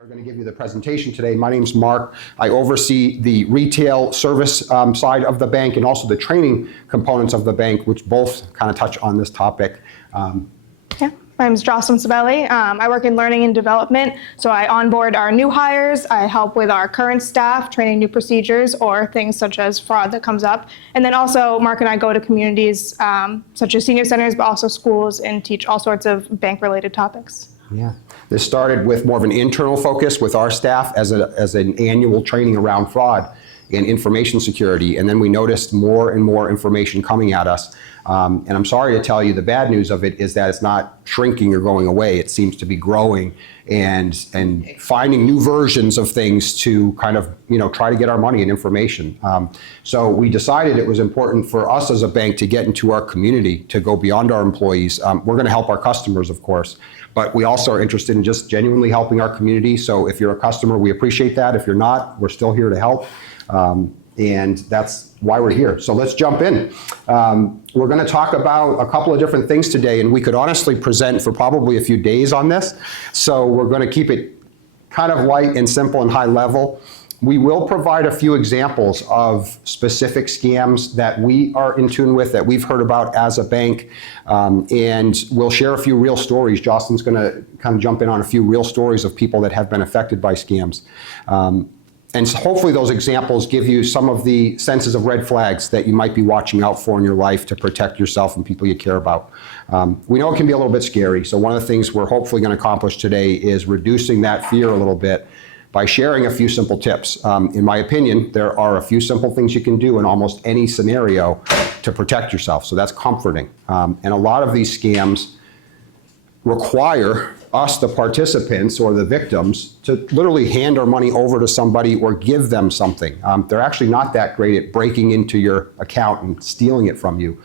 We're going to give you the presentation today. My name's Mark. I oversee the retail service side of the bank and also the training components of the bank, which both kind of touch on this topic. My name is Jocelyn Sabelli. I work in learning and development, so I onboard our new hires, I help with our current staff, training new procedures or things such as fraud that comes up. And then also Mark and I go to communities such as senior centers, but also schools, and teach all sorts of bank-related topics. Yeah. This started with more of an internal focus with our staff as an annual training around fraud and information security, and then we noticed more and more information coming at us. And I'm sorry to tell you, the bad news of it is that it's not shrinking or going away. It seems to be growing and finding new versions of things to kind of, try to get our money and information. So we decided it was important for us as a bank to get into our community, to go beyond our employees. We're going to help our customers, of course, but we also are interested in just genuinely helping our community. So if you're a customer, we appreciate that. If you're not, we're still here to help. And that's why we're here. So let's jump in. We're going to talk about a couple of different things today, and we could honestly present for probably a few days on this. So we're going to keep it kind of light and simple and high level. We will provide a few examples of specific scams that we are in tune with, that we've heard about as a bank, and we'll share a few real stories. Jocelyn's going to kind of jump in on a few real stories of people that have been affected by scams. And so hopefully those examples give you some of the senses of red flags that you might be watching out for in your life to protect yourself and people you care about. We know it can be a little bit scary, so one of the things we're hopefully going to accomplish today is reducing that fear a little bit by sharing a few simple tips. In my opinion, there are a few simple things you can do in almost any scenario to protect yourself, so that's comforting. And a lot of these scams require us, the participants or the victims, to literally hand our money over to somebody or give them something. They're actually not that great at breaking into your account and stealing it from you.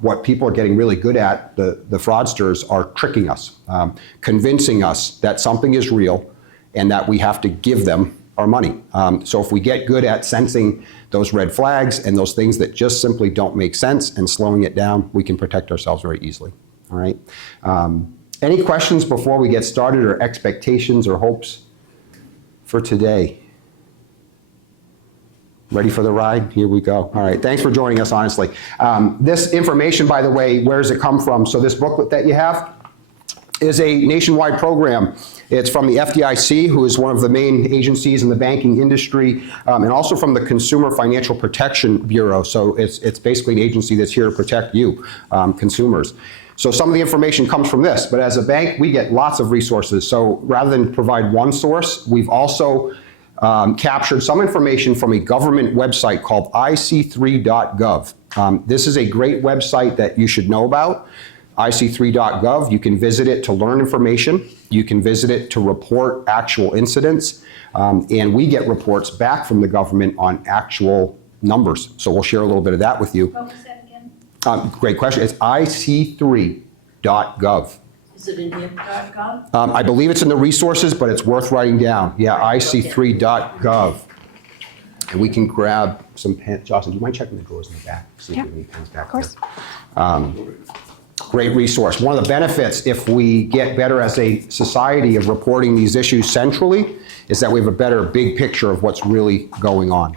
What people are getting really good at, the fraudsters, are tricking us, convincing us that something is real and that we have to give them our money. So if we get good at sensing those red flags and those things that just simply don't make sense and slowing it down, we can protect ourselves very easily. All right. Any questions before we get started, or expectations or hopes for today? Ready for the ride? Here we go. All right, thanks for joining us, honestly. This information, by the way, where does it come from? So this booklet that you have is a nationwide program. It's from the FDIC, who is one of the main agencies in the banking industry, and also from the Consumer Financial Protection Bureau. So it's basically an agency that's here to protect you, consumers. So some of the information comes from this, but as a bank, we get lots of resources. So rather than provide one source, we've also captured some information from a government website called ic3.gov. This is a great website that you should know about. ic3.gov, you can visit it to learn information. You can visit it to report actual incidents. And we get reports back from the government on actual numbers. So we'll share a little bit of that with you. Great question. It's ic3.gov. Is it in HIP.gov? I believe it's in the resources, but it's worth writing down. Yeah, ic3.gov. And we can grab some pens. Jocelyn, do you mind checking the drawers in the back? See if we have any pens back there. Of course. Great resource. One of the benefits, if we get better as a society of reporting these issues centrally, is that we have a better big picture of what's really going on.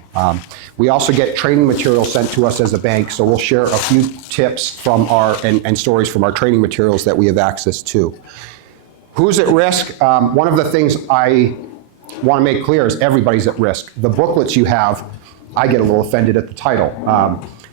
We also get training materials sent to us as a bank, so we'll share a few tips from and stories from our training materials that we have access to. Who's at risk? One of the things I want to make clear is everybody's at risk. The booklets you have, I get a little offended at the title.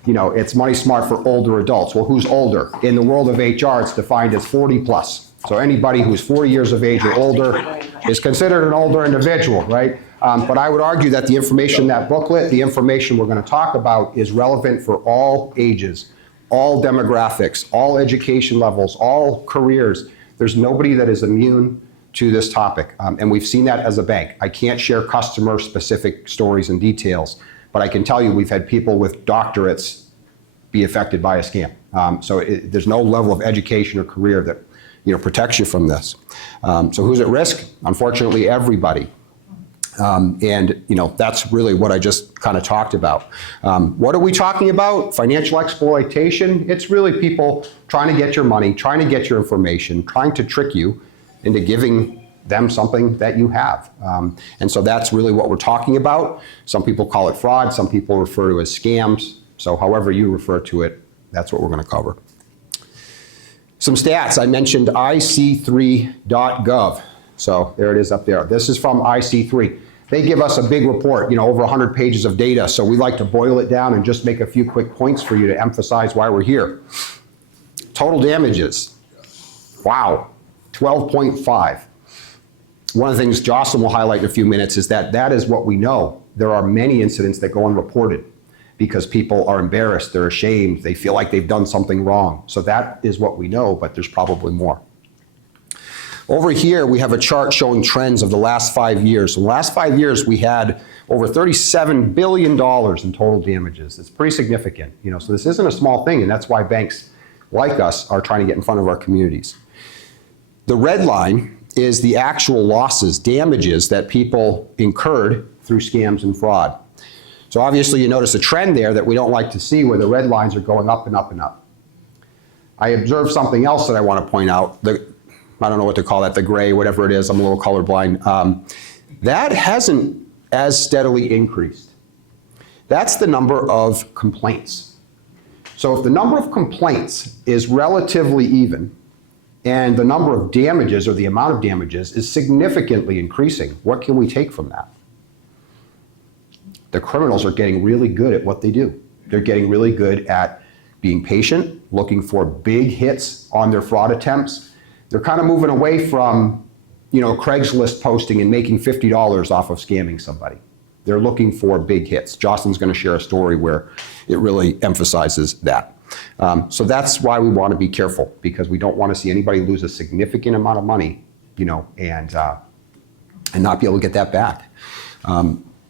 It's Money Smart for older adults. Well, who's older? In the world of HR, it's defined as 40 plus. So anybody who's 40 years of age or older is considered an older individual, right? But I would argue that the information in that booklet, the information we're going to talk about, is relevant for all ages, all demographics, all education levels, all careers. There's nobody that is immune to this topic. And we've seen that as a bank. I can't share customer-specific stories and details, but I can tell you we've had people with doctorates be affected by a scam. So there's no level of education or career that protects you from this. So who's at risk? Unfortunately, everybody. And that's really what I just kind of talked about. What are we talking about? Financial exploitation. It's really people trying to get your money, trying to get your information, trying to trick you into giving them something that you have. And so that's really what we're talking about. Some people call it fraud, some people refer to it as scams. So however you refer to it, that's what we're going to cover. Some stats. I mentioned IC3.gov. So there it is up there. This is from IC3. They give us a big report, over 100 pages of data. So we like to boil it down and just make a few quick points for you to emphasize why we're here. Total damages. Wow, 12.5. One of the things Jocelyn will highlight in a few minutes is that that is what we know. There are many incidents that go unreported because people are embarrassed, they're ashamed, they feel like they've done something wrong. So that is what we know, but there's probably more. Over here, we have a chart showing trends of the last 5 years. In the last 5 years, we had over $37 billion in total damages. It's pretty significant, so this isn't a small thing, and that's why banks like us are trying to get in front of our communities. The red line is the actual losses, damages that people incurred through scams and fraud. So obviously you notice a trend there that we don't like to see where the red lines are going up and up and up. I observed something else that I want to point out. I don't know what to call that, the gray, whatever it is, I'm a little colorblind. That hasn't as steadily increased. That's the number of complaints. So if the number of complaints is relatively even and the number of damages or the amount of damages is significantly increasing, what can we take from that? The criminals are getting really good at what they do. They're getting really good at being patient, looking for big hits on their fraud attempts. They're kind of moving away from, Craigslist posting and making $50 off of scamming somebody. They're looking for big hits. Jocelyn's going to share a story where it really emphasizes that. So that's why we want to be careful, because we don't want to see anybody lose a significant amount of money, and not be able to get that back.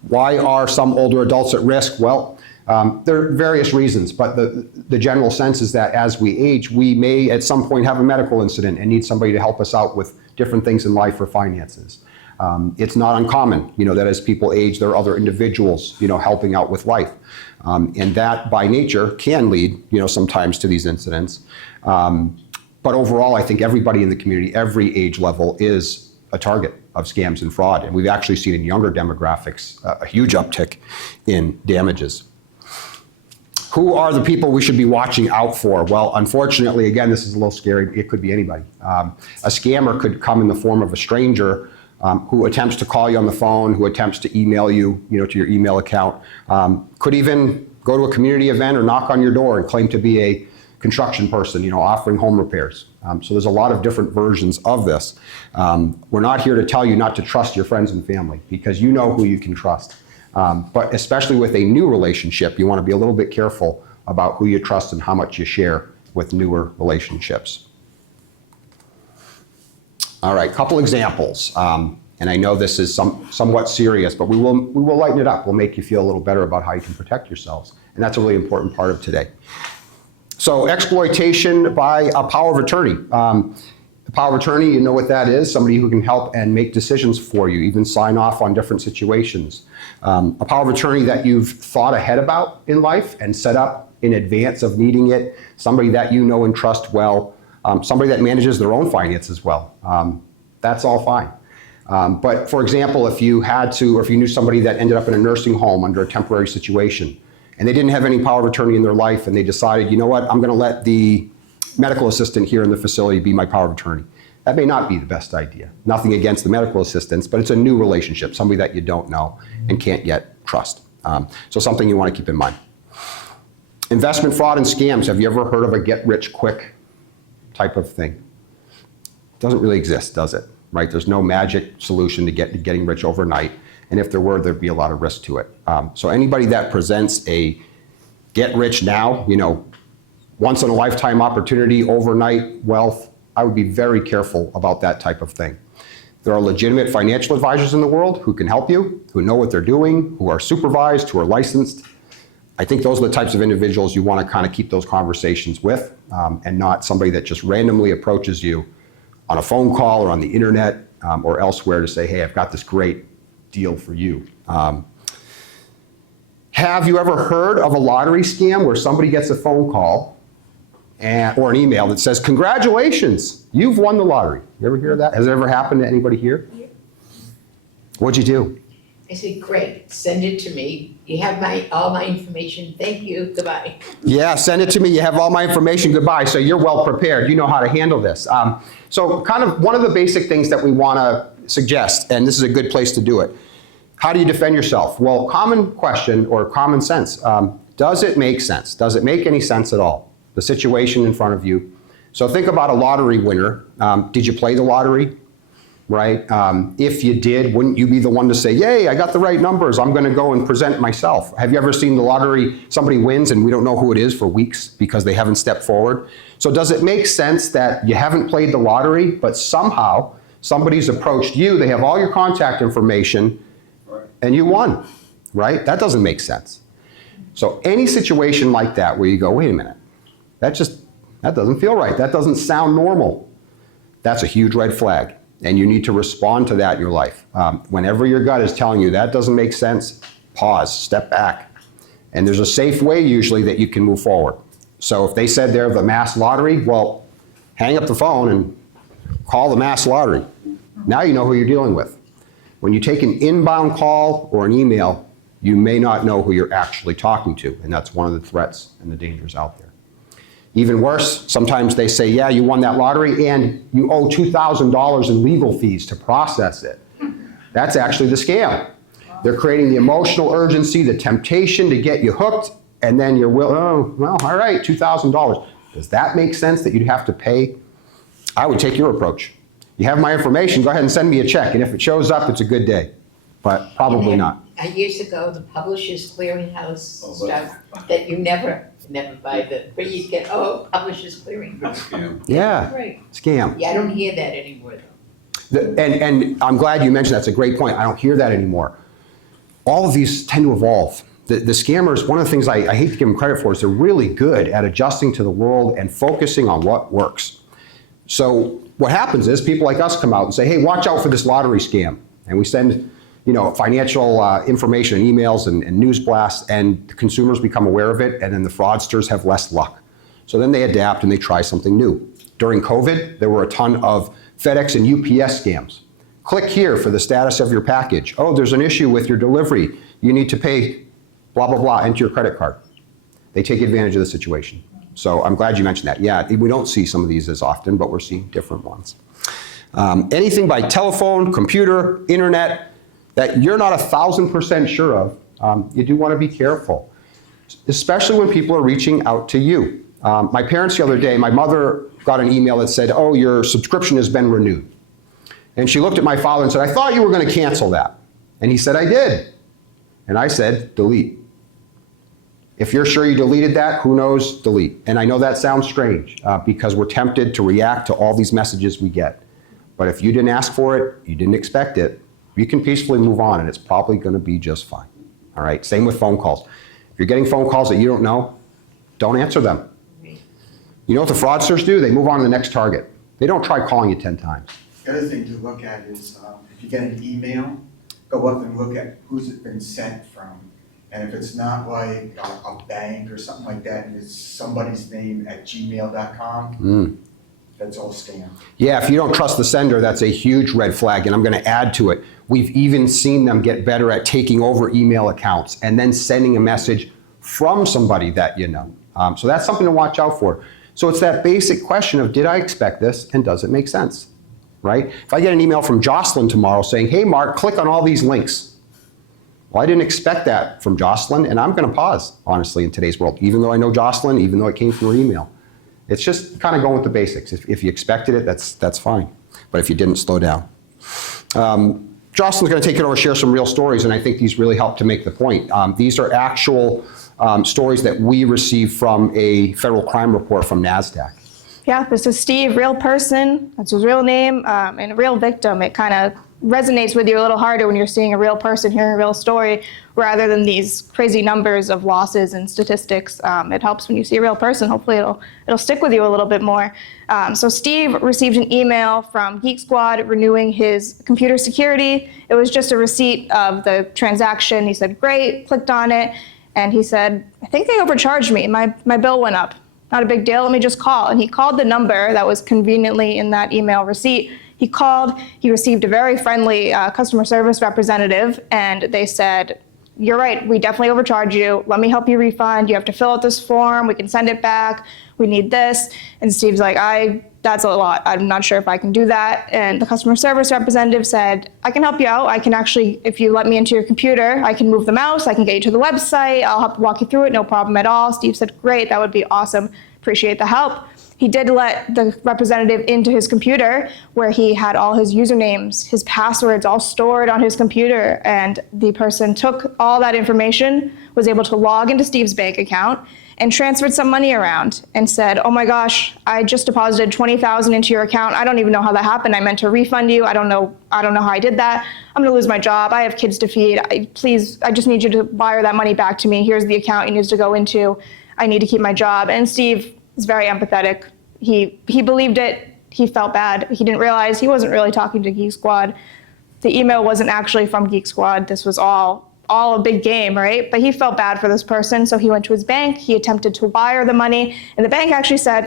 Why are some older adults at risk? Well, there are various reasons, but the general sense is that as we age, we may at some point have a medical incident and need somebody to help us out with different things in life or finances. It's not uncommon, that as people age, there are other individuals, helping out with life. And that by nature can lead, sometimes to these incidents. But overall, I think everybody in the community, every age level is a target of scams and fraud. And we've actually seen in younger demographics a huge uptick in damages. Who are the people we should be watching out for? Well, unfortunately, again, this is a little scary. It could be anybody. A scammer could come in the form of a stranger who attempts to call you on the phone, who attempts to email you, to your email account. Could even go to a community event or knock on your door and claim to be a construction person, offering home repairs. So there's a lot of different versions of this. We're not here to tell you not to trust your friends and family, because you know who you can trust. But especially with a new relationship, you want to be a little bit careful about who you trust and how much you share with newer relationships. All right, couple examples. And I know this is somewhat serious, but we will lighten it up. We'll make you feel a little better about how you can protect yourselves. And that's a really important part of today. So exploitation by a power of attorney. The power of attorney, you know what that is, somebody who can help and make decisions for you, even sign off on different situations. A power of attorney that you've thought ahead about in life and set up in advance of needing it, somebody that you know and trust well, somebody that manages their own finances well. That's all fine. But for example, if you had to, or if you knew somebody that ended up in a nursing home under a temporary situation, and they didn't have any power of attorney in their life, and they decided, you know what, I'm going to let the medical assistant here in the facility be my power of attorney. That may not be the best idea. Nothing against the medical assistants, but it's a new relationship, somebody that you don't know and can't yet trust. So something you want to keep in mind. Investment fraud and scams. Have you ever heard of a get-rich-quick type of thing? It doesn't really exist, does it? Right? There's no magic solution to getting rich overnight. And if there were, there'd be a lot of risk to it. So anybody that presents a get rich now, once in a lifetime opportunity, overnight wealth, I would be very careful about that type of thing. There are legitimate financial advisors in the world who can help you, who know what they're doing, who are supervised, who are licensed. I think those are the types of individuals you want to kind of keep those conversations with, and not somebody that just randomly approaches you on a phone call or on the internet or elsewhere to say, hey, I've got this great deal for you. Have you ever heard of a lottery scam where somebody gets a phone call or an email that says, congratulations, you've won the lottery. You ever hear that? Has it ever happened to anybody here? What'd you do? I said, great, send it to me. You have all my information. Thank you, goodbye. Yeah, send it to me. You have all my information. Goodbye. So you're well prepared. You know how to handle this. So kind of one of the basic things that we want to suggest, and this is a good place to do it. How do you defend yourself? Well, common question or common sense. Does it make sense? Does it make any sense at all? The situation in front of you. So think about a lottery winner. Did you play the lottery? Right? If you did, wouldn't you be the one to say, yay, I got the right numbers, I'm going to go and present myself? Have you ever seen the lottery, somebody wins and we don't know who it is for weeks because they haven't stepped forward? So does it make sense that you haven't played the lottery, but somehow somebody's approached you, they have all your contact information, and you won, right? That doesn't make sense. So any situation like that where you go, wait a minute, that doesn't feel right, that doesn't sound normal, that's a huge red flag. And you need to respond to that in your life. Whenever your gut is telling you that doesn't make sense, pause, step back. And there's a safe way usually that you can move forward. So if they said they're the mass lottery, well, hang up the phone and call the mass lottery. Now you know who you're dealing with. When you take an inbound call or an email, you may not know who you're actually talking to. And that's one of the threats and the dangers out there. Even worse, sometimes they say, yeah, you won that lottery and you owe $2,000 in legal fees to process it. That's actually the scam. They're creating the emotional urgency, the temptation to get you hooked, and then you're, oh, well, all right, $2,000. Does that make sense that you'd have to pay? I would take your approach. You have my information, go ahead and send me a check, and if it shows up, it's a good day, but probably not. Years ago, the Publishers Clearinghouse stuff that you never buy where you get, Publishers Clearinghouse. Yeah, Right. scam. Yeah, I don't hear that anymore though. And I'm glad you mentioned that's a great point. I don't hear that anymore. All of these tend to evolve. The scammers, one of the things I hate to give them credit for is they're really good at adjusting to the world and focusing on what works. So what happens is people like us come out and say, hey, watch out for this lottery scam. And we send financial information and emails and news blasts, and the consumers become aware of it, and then the fraudsters have less luck. So then they adapt and they try something new. During COVID, there were a ton of FedEx and UPS scams. Click here for the status of your package. Oh, there's an issue with your delivery. You need to pay blah, blah, blah, enter your credit card. They take advantage of the situation. So I'm glad you mentioned that. Yeah, we don't see some of these as often, but we're seeing different ones. Anything by telephone, computer, internet, that you're not 1,000% sure of, you do want to be careful, especially when people are reaching out to you. My parents the other day, my mother got an email that said, oh, your subscription has been renewed. And she looked at my father and said, I thought you were going to cancel that. And he said, I did. And I said, delete. If you're sure you deleted that, who knows, delete. And I know that sounds strange because we're tempted to react to all these messages we get. But if you didn't ask for it, you didn't expect it, you can peacefully move on and it's probably going to be just fine. All right, same with phone calls. If you're getting phone calls that you don't know, don't answer them. You know what the fraudsters do? They move on to the next target. They don't try calling you 10 times. The other thing to look at is if you get an email, go up and look at who's it been sent from. And if it's not like a bank or something like that, and it's somebody's name at gmail.com, that's all scam. Yeah, if you don't trust the sender, that's a huge red flag, and I'm going to add to it. We've even seen them get better at taking over email accounts and then sending a message from somebody that you know. So that's something to watch out for. So it's that basic question of, did I expect this and does it make sense, right? If I get an email from Jocelyn tomorrow saying, hey, Mark, click on all these links. Well, I didn't expect that from Jocelyn, and I'm going to pause, honestly, in today's world, even though I know Jocelyn, even though it came from her email. It's just kind of going with the basics. If you expected it, that's fine. But if you didn't, slow down. Jocelyn's going to take it over, share some real stories, and I think these really help to make the point. These are actual stories that we received from a federal crime report from NASDAQ. Yeah, this is Steve, real person, that's his real name, and a real victim. It kind of resonates with you a little harder when you're seeing a real person, hearing a real story, rather than these crazy numbers of losses and statistics. It helps when you see a real person. Hopefully it'll stick with you a little bit more. So Steve received an email from Geek Squad renewing his computer security. It was just a receipt of the transaction. He said, great, clicked on it, and he said, I think they overcharged me. My bill went up. not a big deal, let me just call. And he called the number that was conveniently in that email receipt. He called, he received a very friendly customer service representative, and they said, you're right, we definitely overcharge you. Let me help you refund. You have to fill out this form. We can send it back. We need this. And Steve's like, that's a lot. I'm not sure if I can do that. And the customer service representative said, I can help you out. I can actually, if you let me into your computer, I can move the mouse. I can get you to the website. I'll help walk you through it. No problem at all. Steve said, great, that would be awesome. Appreciate the help. He did let the representative into his computer where he had all his usernames, his passwords all stored on his computer. And the person took all that information, was able to log into Steve's bank account and transferred some money around and said, oh my gosh, I just deposited $20,000 into your account. I don't even know how that happened. I meant to refund you. I don't know how I did that. I'm gonna lose my job. I have kids to feed. Please, I just need you to wire that money back to me. Here's the account it needs to go into. I need to keep my job. And Steve is very empathetic. He believed it. He felt bad. He didn't realize he wasn't really talking to Geek Squad. The email wasn't actually from Geek Squad. This was all a big game, right? But he felt bad for this person, so he went to his bank. He attempted to wire the money, and the bank actually said,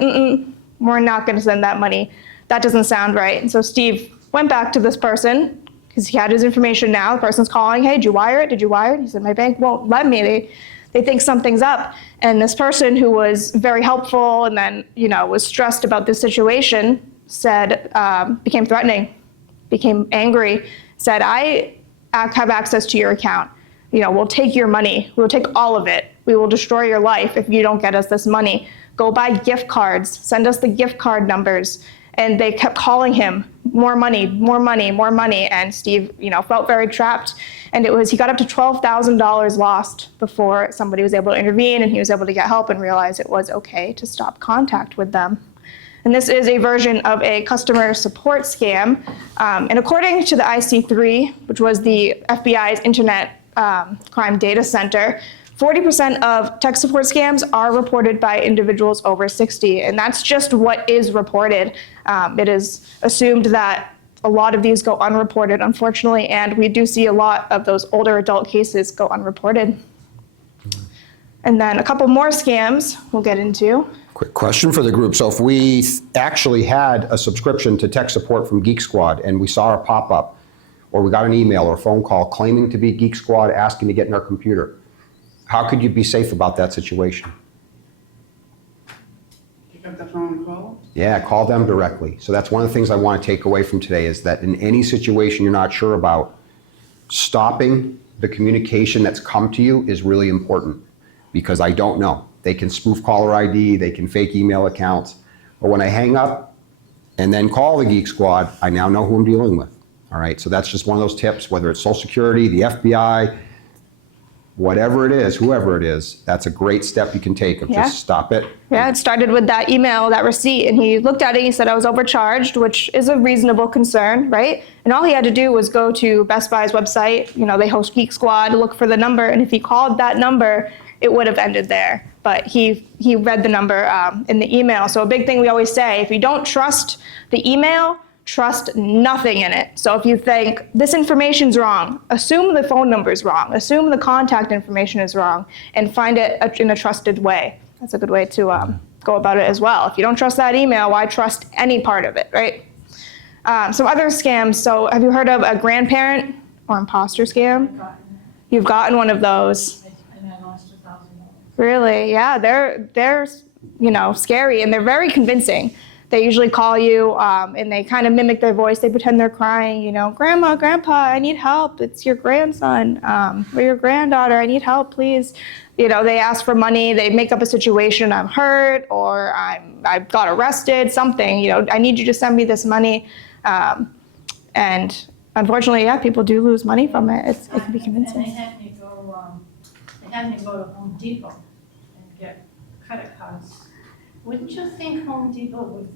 we're not going to send that money. That doesn't sound right. And so Steve went back to this person because he had his information now. The person's calling, hey, did you wire it? Did you wire it? He said, my bank won't let me. They think something's up. And this person who was very helpful and then, was stressed about this situation said, became threatening, became angry, said, I have access to your account. We'll take your money. We'll take all of it. We will destroy your life if you don't get us this money. Go buy gift cards. Send us the gift card numbers. And they kept calling him, more money, more money, more money. And Steve, felt very trapped. And he got up to $12,000 lost before somebody was able to intervene and he was able to get help and realize it was okay to stop contact with them. And this is a version of a customer support scam. And according to the IC3, which was the FBI's Internet Crime Data Center, 40% of tech support scams are reported by individuals over 60, and that's just what is reported. It is assumed that a lot of these go unreported, unfortunately, and we do see a lot of those older adult cases go unreported. And then a couple more scams we'll get into. Quick question for the group. So if we actually had a subscription to tech support from Geek Squad and we saw a pop-up, or we got an email or phone call claiming to be Geek Squad asking to get in our computer, how could you be safe about that situation? Pick up the phone and call? Yeah, call them directly. So that's one of the things I want to take away from today is that in any situation you're not sure about, stopping the communication that's come to you is really important because I don't know. They can spoof caller ID, they can fake email accounts, but when I hang up and then call the Geek Squad, I now know who I'm dealing with. All right, so that's just one of those tips, whether it's Social Security, the FBI, whatever it is, whoever it is, that's a great step you can take of just stop it. Yeah, it started with that email, that receipt, and he looked at it and he said I was overcharged, which is a reasonable concern, right? And all he had to do was go to Best Buy's website, they host Geek Squad, look for the number, and if he called that number, it would have ended there. But he read the number in the email. So a big thing we always say, if you don't trust the email, trust nothing in it. So if you think this information's wrong, assume the phone number's wrong, assume the contact information is wrong, and find it in a trusted way. That's a good way to go about it as well. If you don't trust that email, why trust any part of it, right? Some other scams. So have you heard of a grandparent or imposter scam? You've gotten one of those. And I lost $1,000. Really? Yeah, they're scary and they're very convincing. They usually call you and they kind of mimic their voice. They pretend they're crying, Grandma, Grandpa, I need help. It's your grandson or your granddaughter. I need help, please. They ask for money. They make up a situation. I'm hurt or I got arrested, something. I need you to send me this money. And unfortunately, people do lose money from it. It can be convincing. And they had me go to Home Depot and get credit cards. Wouldn't you think Home Depot would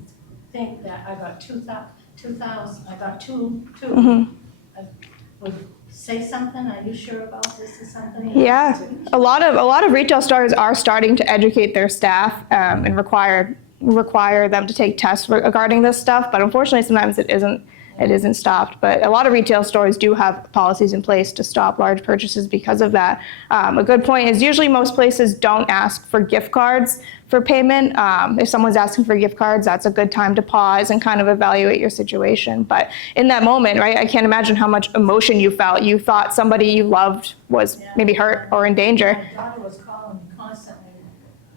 think that I got 2,000, I got two, I would say something, are you sure about this or something? Yeah, a lot of retail stores are starting to educate their staff and require them to take tests regarding this stuff, but unfortunately sometimes it isn't it isn't stopped. But a lot of retail stores do have policies in place to stop large purchases because of that. A good point is usually most places don't ask for gift cards for payment. If someone's asking for gift cards, that's a good time to pause and kind of evaluate your situation. But in that moment, right, I can't imagine how much emotion you felt. You thought somebody you loved was maybe hurt or in danger. My daughter was calling me constantly.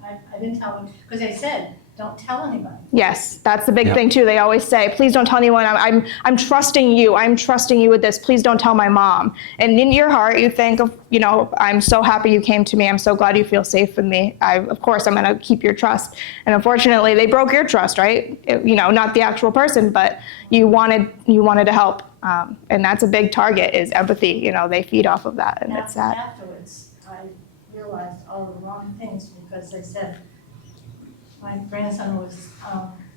I didn't tell her, because they said, don't tell anybody. Yes, that's the big thing too. They always say, please don't tell anyone. I'm trusting you. I'm trusting you with this. Please don't tell my mom. And in your heart, you think of, I'm so happy you came to me. I'm so glad you feel safe with me. Of course, I'm going to keep your trust. And unfortunately, they broke your trust, right? Not the actual person, but you wanted to help. And that's a big target is empathy. They feed off of that, and it's sad. Afterwards, I realized all the wrong things because they said, my grandson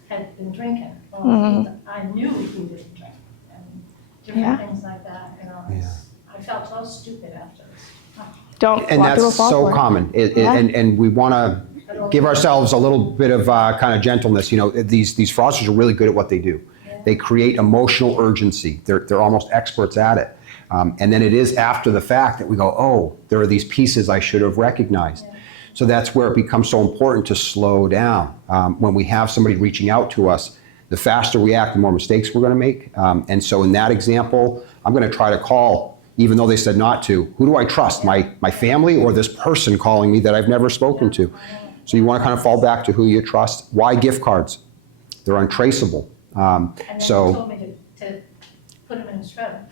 had been drinking. Well, I knew he didn't drink, and different things like that. I felt so stupid after this. Don't And want people that's to fall so for it. common. And we want to give ourselves a little bit of kind of gentleness. These fraudsters are really good at what they do. They create emotional urgency. They're almost experts at it. And then it is after the fact that we go, oh, there are these pieces I should have recognized. So that's where it becomes so important to slow down. When we have somebody reaching out to us, the faster we act, the more mistakes we're going to make. And so in that example, I'm going to try to call, even though they said not to. Who do I trust, my family or this person calling me that I've never spoken to? So you want to kind of fall back to who you trust. Why gift cards? They're untraceable. And then they told me to put them in a shredder.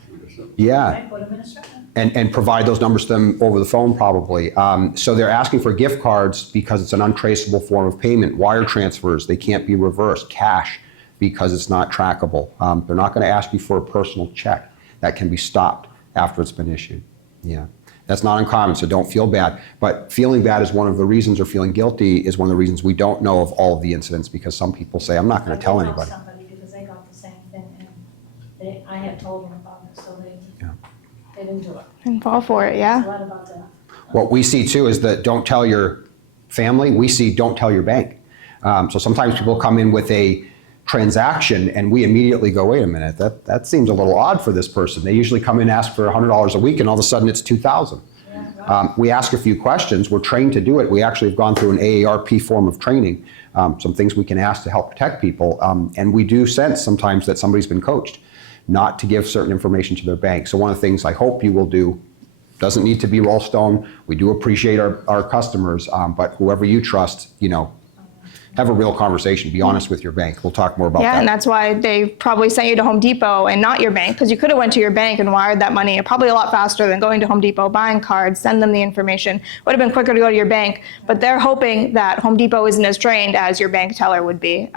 Yeah. I put them in a shredder. And provide those numbers to them over the phone probably. So they're asking for gift cards because it's an untraceable form of payment. Wire transfers, they can't be reversed. Cash, because it's not trackable. They're not going to ask you for a personal check. That can be stopped after it's been issued. Yeah, that's not uncommon, so don't feel bad. But feeling bad is one of the reasons, or feeling guilty is one of the reasons we don't know of all of the incidents, because some people say, I'm not going to tell anybody. Somebody because they got the same thing, and I had told them about it, so they didn't do it. And fall for it, yeah. What about that? What we see too is that don't tell your family. We see don't tell your bank. So sometimes people come in with a transaction and we immediately go, wait a minute, that seems a little odd for this person. They usually come in and ask for $100 a week and all of a sudden it's $2,000. We ask a few questions. We're trained to do it. We actually have gone through an AARP form of training, some things we can ask to help protect people. And we do sense sometimes that somebody's been coached not to give certain information to their bank. So one of the things I hope you will do, doesn't need to be Rollstone. We do appreciate our customers, but whoever you trust, have a real conversation. Be honest with your bank. We'll talk more about that. Yeah, and that's why they probably sent you to Home Depot and not your bank, because you could have went to your bank and wired that money probably a lot faster than going to Home Depot, buying cards, send them the information. Would have been quicker to go to your bank, but they're hoping that Home Depot isn't as trained as your bank teller would be.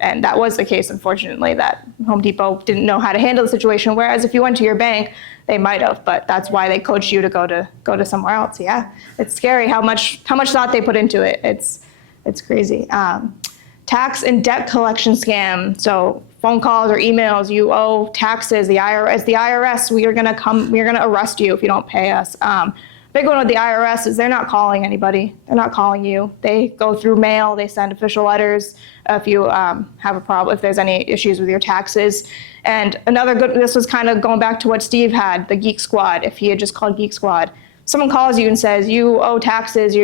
And that was the case, unfortunately, that Home Depot didn't know how to handle the situation, whereas if you went to your bank, they might have, but that's why they coached you to go to somewhere else. Yeah, it's scary how much thought they put into it. It's crazy. Tax and debt collection scam. So phone calls or emails, you owe taxes. The IRS, we're gonna arrest you if you don't pay us. Big one with the IRS is they're not calling anybody. They're not calling you. They go through mail. They send official letters if you have a problem, if there's any issues with your taxes. And this was kind of going back to what Steve had, the Geek Squad. If he had just called Geek Squad, someone calls you and says you owe taxes.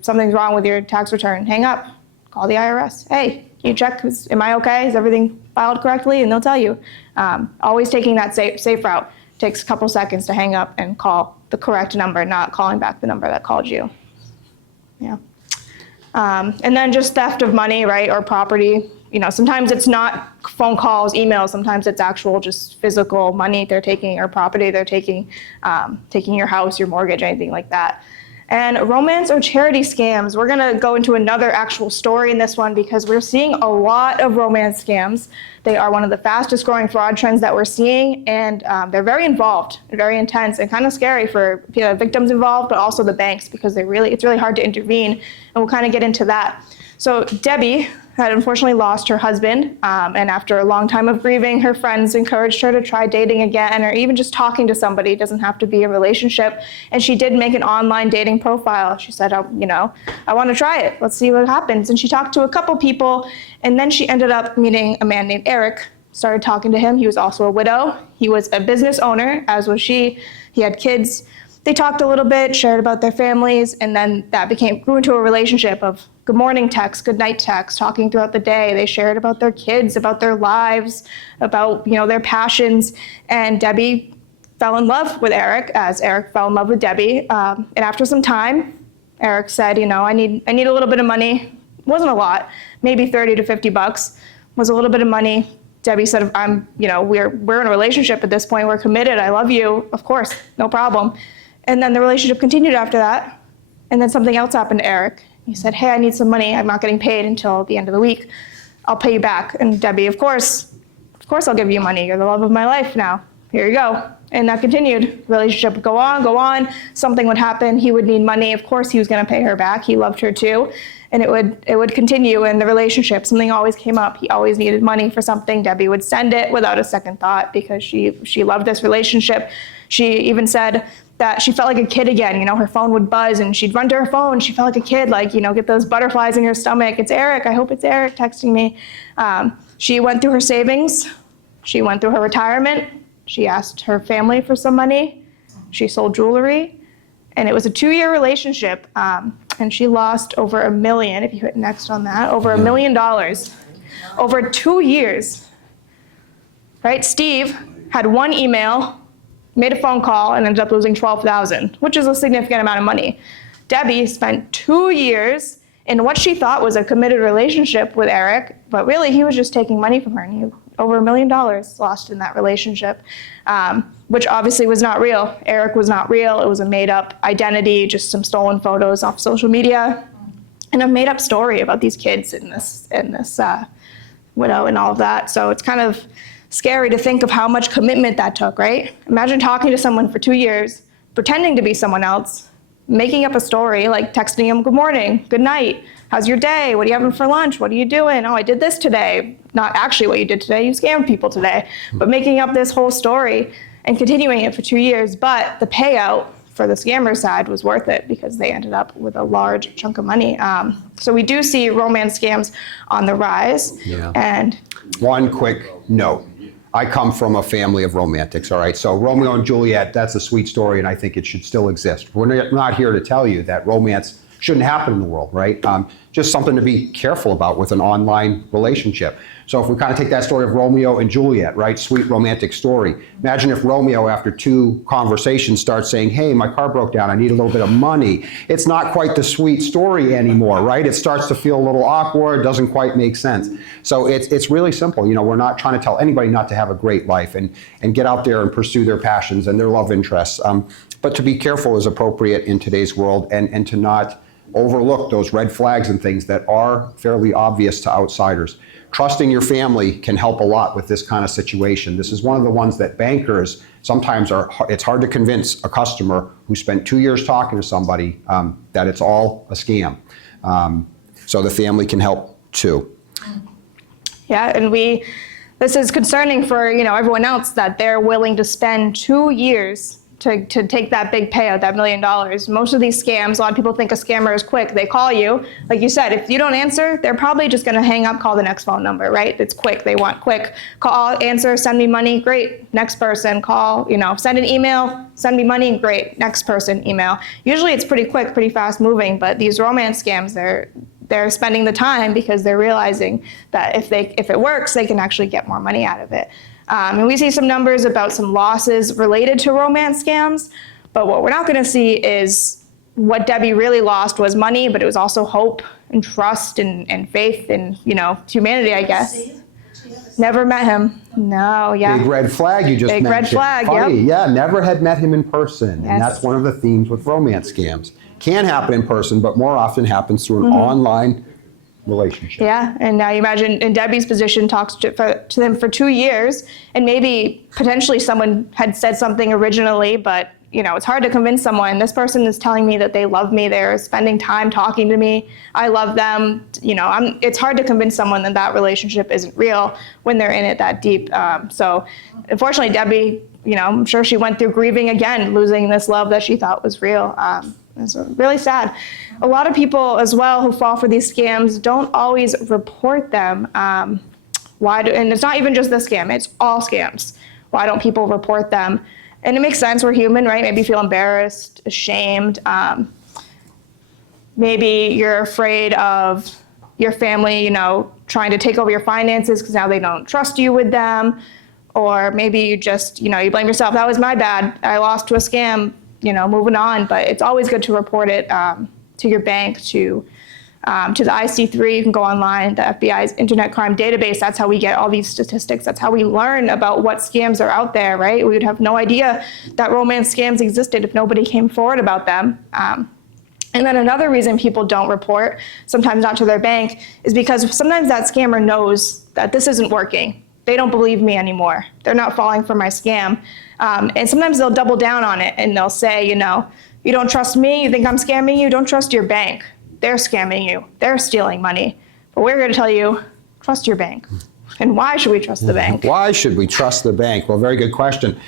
Something's wrong with your tax return. Hang up. Call the IRS. Hey, can you check? Am I okay? Is everything filed correctly? And they'll tell you. Always taking that safe route. Takes a couple seconds to hang up and call the correct number, not calling back the number that called you. Yeah. And then just theft of money, right, or property. Sometimes it's not phone calls, emails. Sometimes it's actual just physical money they're taking, or property they're taking your house, your mortgage, anything like that. And romance or charity scams. We're gonna go into another actual story in this one because we're seeing a lot of romance scams. They are one of the fastest growing fraud trends that we're seeing, and they're very involved, very intense, and kind of scary for victims involved, but also the banks, because it's really hard to intervene, and we'll kind of get into that. So Debbie had unfortunately lost her husband, and after a long time of grieving, her friends encouraged her to try dating again, or even just talking to somebody. It doesn't have to be a relationship. And she did make an online dating profile. She said, I want to try it. Let's see what happens. And she talked to a couple people, and then she ended up meeting a man named Eric, started talking to him. He was also a widow. He was a business owner, as was she. He had kids. They talked a little bit, shared about their families, and then that grew into a relationship of good morning texts, good night texts, talking throughout the day. They shared about their kids, about their lives, about, their passions. And Debbie fell in love with Eric, as Eric fell in love with Debbie. And after some time, Eric said, I need a little bit of money. It wasn't a lot, maybe 30 to 50 bucks was a little bit of money. Debbie said, we're in a relationship at this point. We're committed. I love you. Of course, no problem. And then the relationship continued after that. And then something else happened to Eric. He said, hey, I need some money. I'm not getting paid until the end of the week. I'll pay you back. And Debbie, of course I'll give you money. You're the love of my life now. Here you go. And that continued. Relationship would go on. Something would happen. He would need money. Of course, he was going to pay her back. He loved her too. And it would continue in the relationship. Something always came up. He always needed money for something. Debbie would send it without a second thought because she loved this relationship. She even said that she felt like a kid again. Her phone would buzz and she'd run to her phone. She felt like a kid, get those butterflies in her stomach. It's Eric. I hope it's Eric texting me. She went through her savings. She went through her retirement. She asked her family for some money. She sold jewelry. And it was a 2-year relationship. And she lost over $1 million, if you hit next on that, over $1 million over 2 years. Right? Steve had one email, made a phone call, and ended up losing $12,000, which is a significant amount of money. Debbie spent 2 years in what she thought was a committed relationship with Eric, but really he was just taking money from her, and over $1 million lost in that relationship, which obviously was not real. Eric was not real. It was a made-up identity, just some stolen photos off social media, and a made-up story about these kids and this widow and all of that. So it's kind of scary to think of how much commitment that took, right? Imagine talking to someone for 2 years, pretending to be someone else, making up a story, like texting them, good morning, good night, how's your day, what are you having for lunch, what are you doing, oh, I did this today. Not actually what you did today, you scammed people today, but making up this whole story and continuing it for 2 years. But the payout for the scammer side was worth it because they ended up with a large chunk of money. So we do see romance scams on the rise. Yeah. And one quick note. I come from a family of romantics, all right? So Romeo and Juliet, that's a sweet story, and I think it should still exist. We're not here to tell you that romance shouldn't happen in the world, right? Just something to be careful about with an online relationship. So if we kind of take that story of Romeo and Juliet, right? Sweet romantic story. Imagine if Romeo, after 2 conversations, starts saying, hey, my car broke down, I need a little bit of money. It's not quite the sweet story anymore, right? It starts to feel a little awkward, doesn't quite make sense. So it's really simple. We're not trying to tell anybody not to have a great life and get out there and pursue their passions and their love interests. But to be careful is appropriate in today's world and to not overlook those red flags and things that are fairly obvious to outsiders. Trusting your family can help a lot with this kind of situation. This is one of the ones that bankers sometimes it's hard to convince a customer who spent 2 years talking to somebody that it's all a scam. So the family can help too. yeah, and this is concerning for everyone else that they're willing to spend 2 years to take that big payout, that $1 million. Most of these scams, a lot of people think a scammer is quick. They call you, like you said, if you don't answer, they're probably just gonna hang up, call the next phone number, right? It's quick, they want quick. Call, answer, send me money, great. Next person, call, send an email, send me money, great. Next person, email. Usually it's pretty quick, pretty fast moving, but these romance scams, they're spending the time because they're realizing that if it works, they can actually get more money out of it. And we see some numbers about some losses related to romance scams, but what we're not going to see is what Debbie really lost was money, but it was also hope and trust and faith in humanity, I guess. Never met him. No, yeah. Big red flag you just Big mentioned. red flag, Funny, yep. Yeah, never had met him in person. Yes. And that's one of the themes with romance scams. Can happen in person, but more often happens through an online relationship. Yeah, and now you imagine in Debbie's position, talks to them for 2 years, and maybe potentially someone had said something originally, but it's hard to convince someone. This person is telling me that they love me. They're spending time talking to me. I love them. It's hard to convince someone that relationship isn't real when they're in it that deep. So unfortunately, Debbie, I'm sure she went through grieving again, losing this love that she thought was real. It's really sad. A lot of people as well who fall for these scams don't always report them. And it's not even just this scam, it's all scams. Why don't people report them? And it makes sense, we're human, right? Maybe you feel embarrassed, ashamed. Maybe you're afraid of your family, trying to take over your finances because now they don't trust you with them. Or maybe you just, you blame yourself. That was my bad. I lost to a scam, moving on. But it's always good to report it to your bank, to the IC3. You can go online, the FBI's Internet Crime Database. That's how we get all these statistics. That's how we learn about what scams are out there, right? We would have no idea that romance scams existed if nobody came forward about them. And then another reason people don't report, sometimes not to their bank, is because sometimes that scammer knows that this isn't working. They don't believe me anymore. They're not falling for my scam. And sometimes they'll double down on it and they'll say, you don't trust me, you think I'm scamming you, don't trust your bank. They're scamming you, they're stealing money. But we're gonna tell you, trust your bank. And why should we trust the bank? Why should we trust the bank? Well, very good question.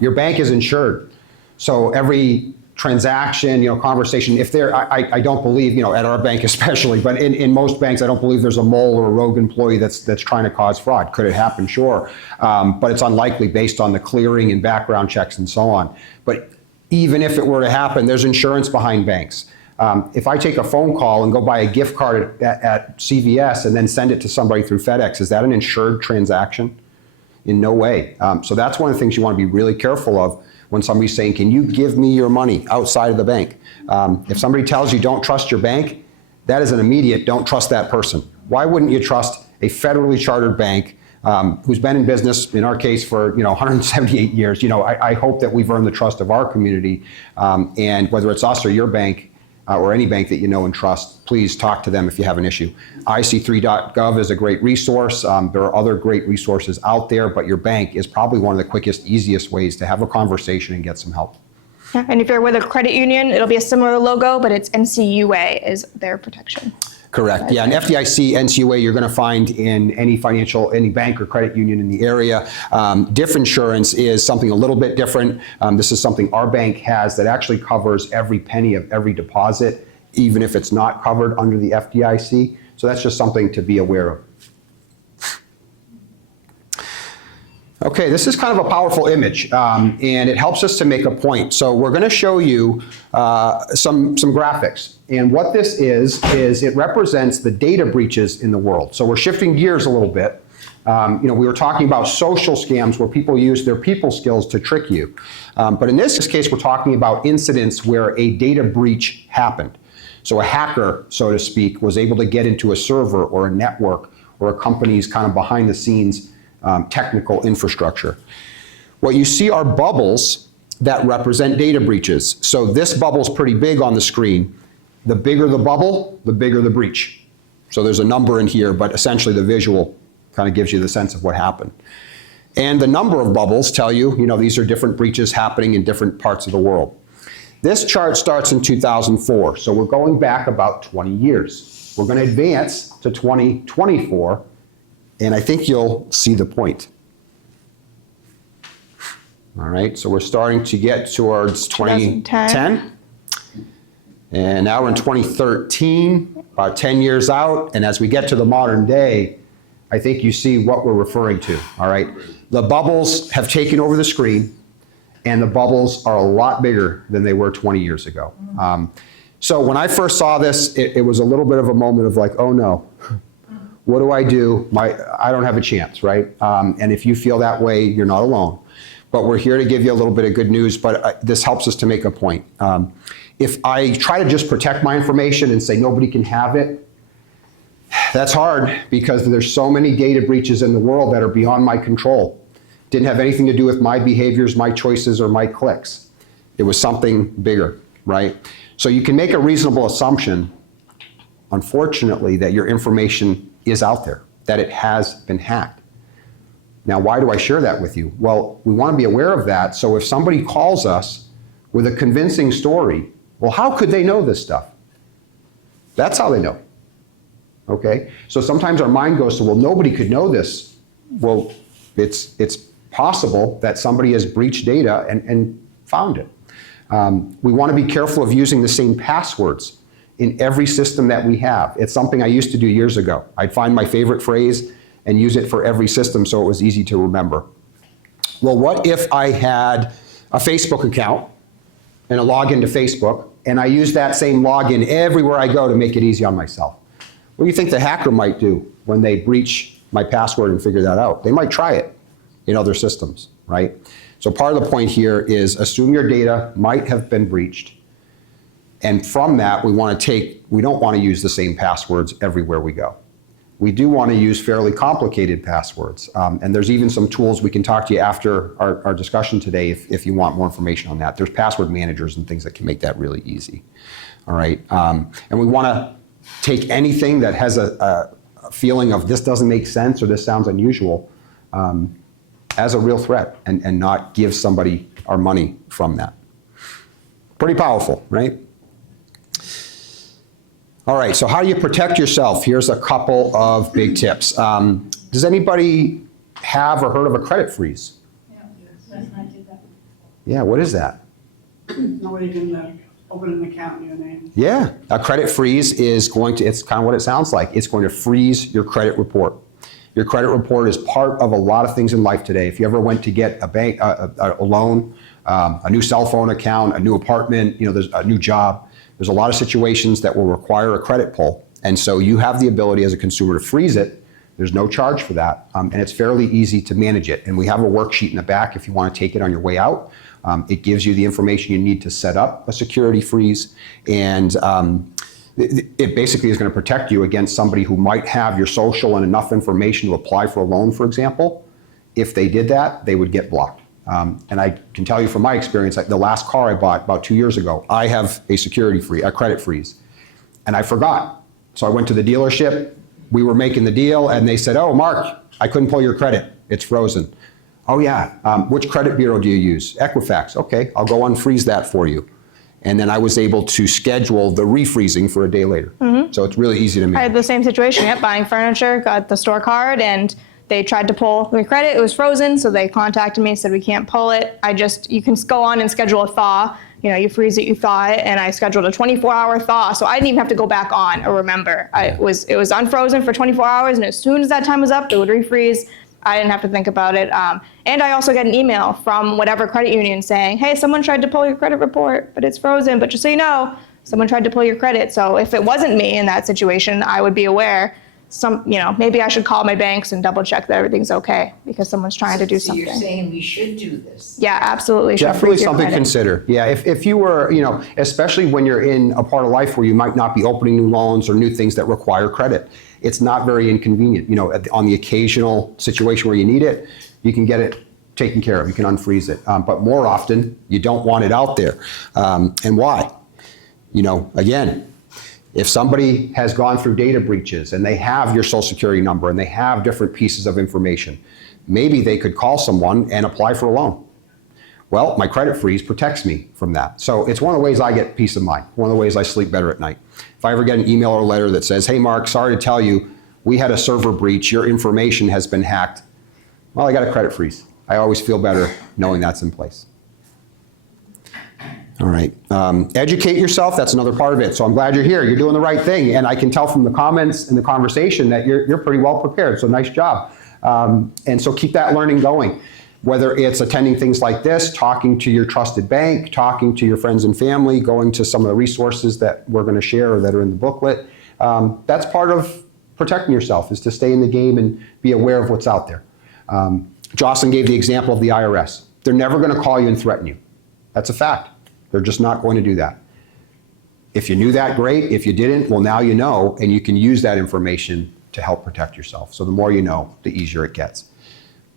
Your bank is insured. So every transaction, conversation, if I don't believe, at our bank especially, but in most banks, I don't believe there's a mole or a rogue employee that's trying to cause fraud. Could it happen? Sure. But it's unlikely based on the clearing and background checks and so on. But even if it were to happen, there's insurance behind banks. If I take a phone call and go buy a gift card at CVS and then send it to somebody through FedEx, is that an insured transaction? In no way. So that's one of the things you want to be really careful of when somebody's saying, can you give me your money outside of the bank? If somebody tells you don't trust your bank, that is an immediate don't trust that person. Why wouldn't you trust a federally chartered bank who's been in business, in our case, for 178 years? I hope that we've earned the trust of our community, and whether it's us or your bank, or any bank that you know and trust, please talk to them if you have an issue. IC3.gov is a great resource. There are other great resources out there, but your bank is probably one of the quickest, easiest ways to have a conversation and get some help. Yeah, and if you're with a credit union, it'll be a similar logo, but it's NCUA is their protection. Correct. Yeah, an FDIC, NCUA, you're going to find in any bank or credit union in the area. Diff Insurance is something a little bit different. This is something our bank has that actually covers every penny of every deposit, even if it's not covered under the FDIC. So that's just something to be aware of. Okay, this is kind of a powerful image, and it helps us to make a point. So we're going to show you some graphics. And what this is it represents the data breaches in the world. So we're shifting gears a little bit. We were talking about social scams where people use their people skills to trick you. But in this case, we're talking about incidents where a data breach happened. So a hacker, so to speak, was able to get into a server or a network or a company's kind of behind the scenes technical infrastructure. What you see are bubbles that represent data breaches. So this bubble's pretty big on the screen. The bigger the bubble, the bigger the breach. So there's a number in here, but essentially the visual kind of gives you the sense of what happened. And the number of bubbles tell you, these are different breaches happening in different parts of the world. This chart starts in 2004, so we're going back about 20 years. We're going to advance to 2024, and I think you'll see the point. All right, so we're starting to get towards 2010. And now we're in 2013, about 10 years out. And as we get to the modern day, I think you see what we're referring to, all right? The bubbles have taken over the screen, and the bubbles are a lot bigger than they were 20 years ago. So when I first saw this, it was a little bit of a moment of like, oh no, what do I do? I don't have a chance, right? And if you feel that way, you're not alone. But we're here to give you a little bit of good news, but this helps us to make a point. If I try to just protect my information and say nobody can have it, that's hard because there's so many data breaches in the world that are beyond my control. Didn't have anything to do with my behaviors, my choices, or my clicks. It was something bigger, right? So you can make a reasonable assumption, unfortunately, that your information is out there, that it has been hacked. Now, why do I share that with you? Well, we want to be aware of that, so if somebody calls us with a convincing story, well, how could they know this stuff? That's how they know, okay? So sometimes our mind goes to, well, nobody could know this. Well, it's possible that somebody has breached data and found it. We want to be careful of using the same passwords in every system that we have. It's something I used to do years ago. I'd find my favorite phrase, and use it for every system so it was easy to remember. Well, what if I had a Facebook account and a login to Facebook, and I use that same login everywhere I go to make it easy on myself? What do you think the hacker might do when they breach my password and figure that out? They might try it in other systems, right? So part of the point here is assume your data might have been breached. And from that, we don't want to use the same passwords everywhere we go. We do want to use fairly complicated passwords. And there's even some tools we can talk to you after our discussion today if you want more information on that. There's password managers and things that can make that really easy. All right. And we want to take anything that has a feeling of this doesn't make sense or this sounds unusual as a real threat and not give somebody our money from that. Pretty powerful, right? All right, so how do you protect yourself? Here's a couple of big tips. Does anybody have or heard of a credit freeze? Yeah, last night I did that. Yeah, what is that? Nobody can open an account in your name. Yeah, a credit freeze is it's kind of what it sounds like. It's going to freeze your credit report. Your credit report is part of a lot of things in life today. If you ever went to get a loan, a new cell phone account, a new apartment, there's a new job, there's a lot of situations that will require a credit pull. And so you have the ability as a consumer to freeze it. There's no charge for that. And it's fairly easy to manage it. And we have a worksheet in the back if you want to take it on your way out. It gives you the information you need to set up a security freeze. And it basically is going to protect you against somebody who might have your social and enough information to apply for a loan, for example. If they did that, they would get blocked. And I can tell you from my experience, the last car I bought about 2 years ago, I have a credit freeze, and I forgot. So I went to the dealership, we were making the deal, and they said, "Oh, Mark, I couldn't pull your credit, it's frozen." "Oh yeah, which credit bureau do you use?" "Equifax." "Okay, I'll go unfreeze that for you." And then I was able to schedule the refreezing for a day later. So it's really easy to manage. I had the same situation, buying furniture, got the store card, and they tried to pull my credit. It was frozen, so they contacted me, said we can't pull it. You can go on and schedule a thaw. You freeze it, you thaw it, and I scheduled a 24-hour thaw, so I didn't even have to go back on or remember. It was unfrozen for 24 hours, and as soon as that time was up, it would refreeze. I didn't have to think about it. And I also get an email from whatever credit union saying, "Hey, someone tried to pull your credit report, but it's frozen. But just so you know, someone tried to pull your credit." So if it wasn't me in that situation, I would be aware. Maybe I should call my banks and double check that everything's okay because someone's trying to do So something. you're saying we should do this? Yeah, absolutely. Should Definitely freeze your something to credit. consider. Yeah, if you were, especially when you're in a part of life where you might not be opening new loans or new things that require credit, it's not very inconvenient. On the occasional situation where you need it, you can get it taken care of. You can unfreeze it. But more often, you don't want it out there. And why? Again, if somebody has gone through data breaches and they have your social security number and they have different pieces of information, maybe they could call someone and apply for a loan. Well, my credit freeze protects me from that. So it's one of the ways I get peace of mind, one of the ways I sleep better at night. If I ever get an email or letter that says, "Hey, Mark, sorry to tell you, we had a server breach, your information has been hacked," well, I got a credit freeze. I always feel better knowing that's in place. All right. Educate yourself. That's another part of it. So I'm glad you're here. You're doing the right thing. And I can tell from the comments and the conversation that you're pretty well prepared. So nice job. And so keep that learning going. Whether it's attending things like this, talking to your trusted bank, talking to your friends and family, going to some of the resources that we're going to share or that are in the booklet. That's part of protecting yourself, is to stay in the game and be aware of what's out there. Jocelyn gave the example of the IRS. They're never going to call you and threaten you. That's a fact. They're just not going to do that. If you knew that, great. If you didn't, well, now you know, and you can use that information to help protect yourself. So the more you know, the easier it gets.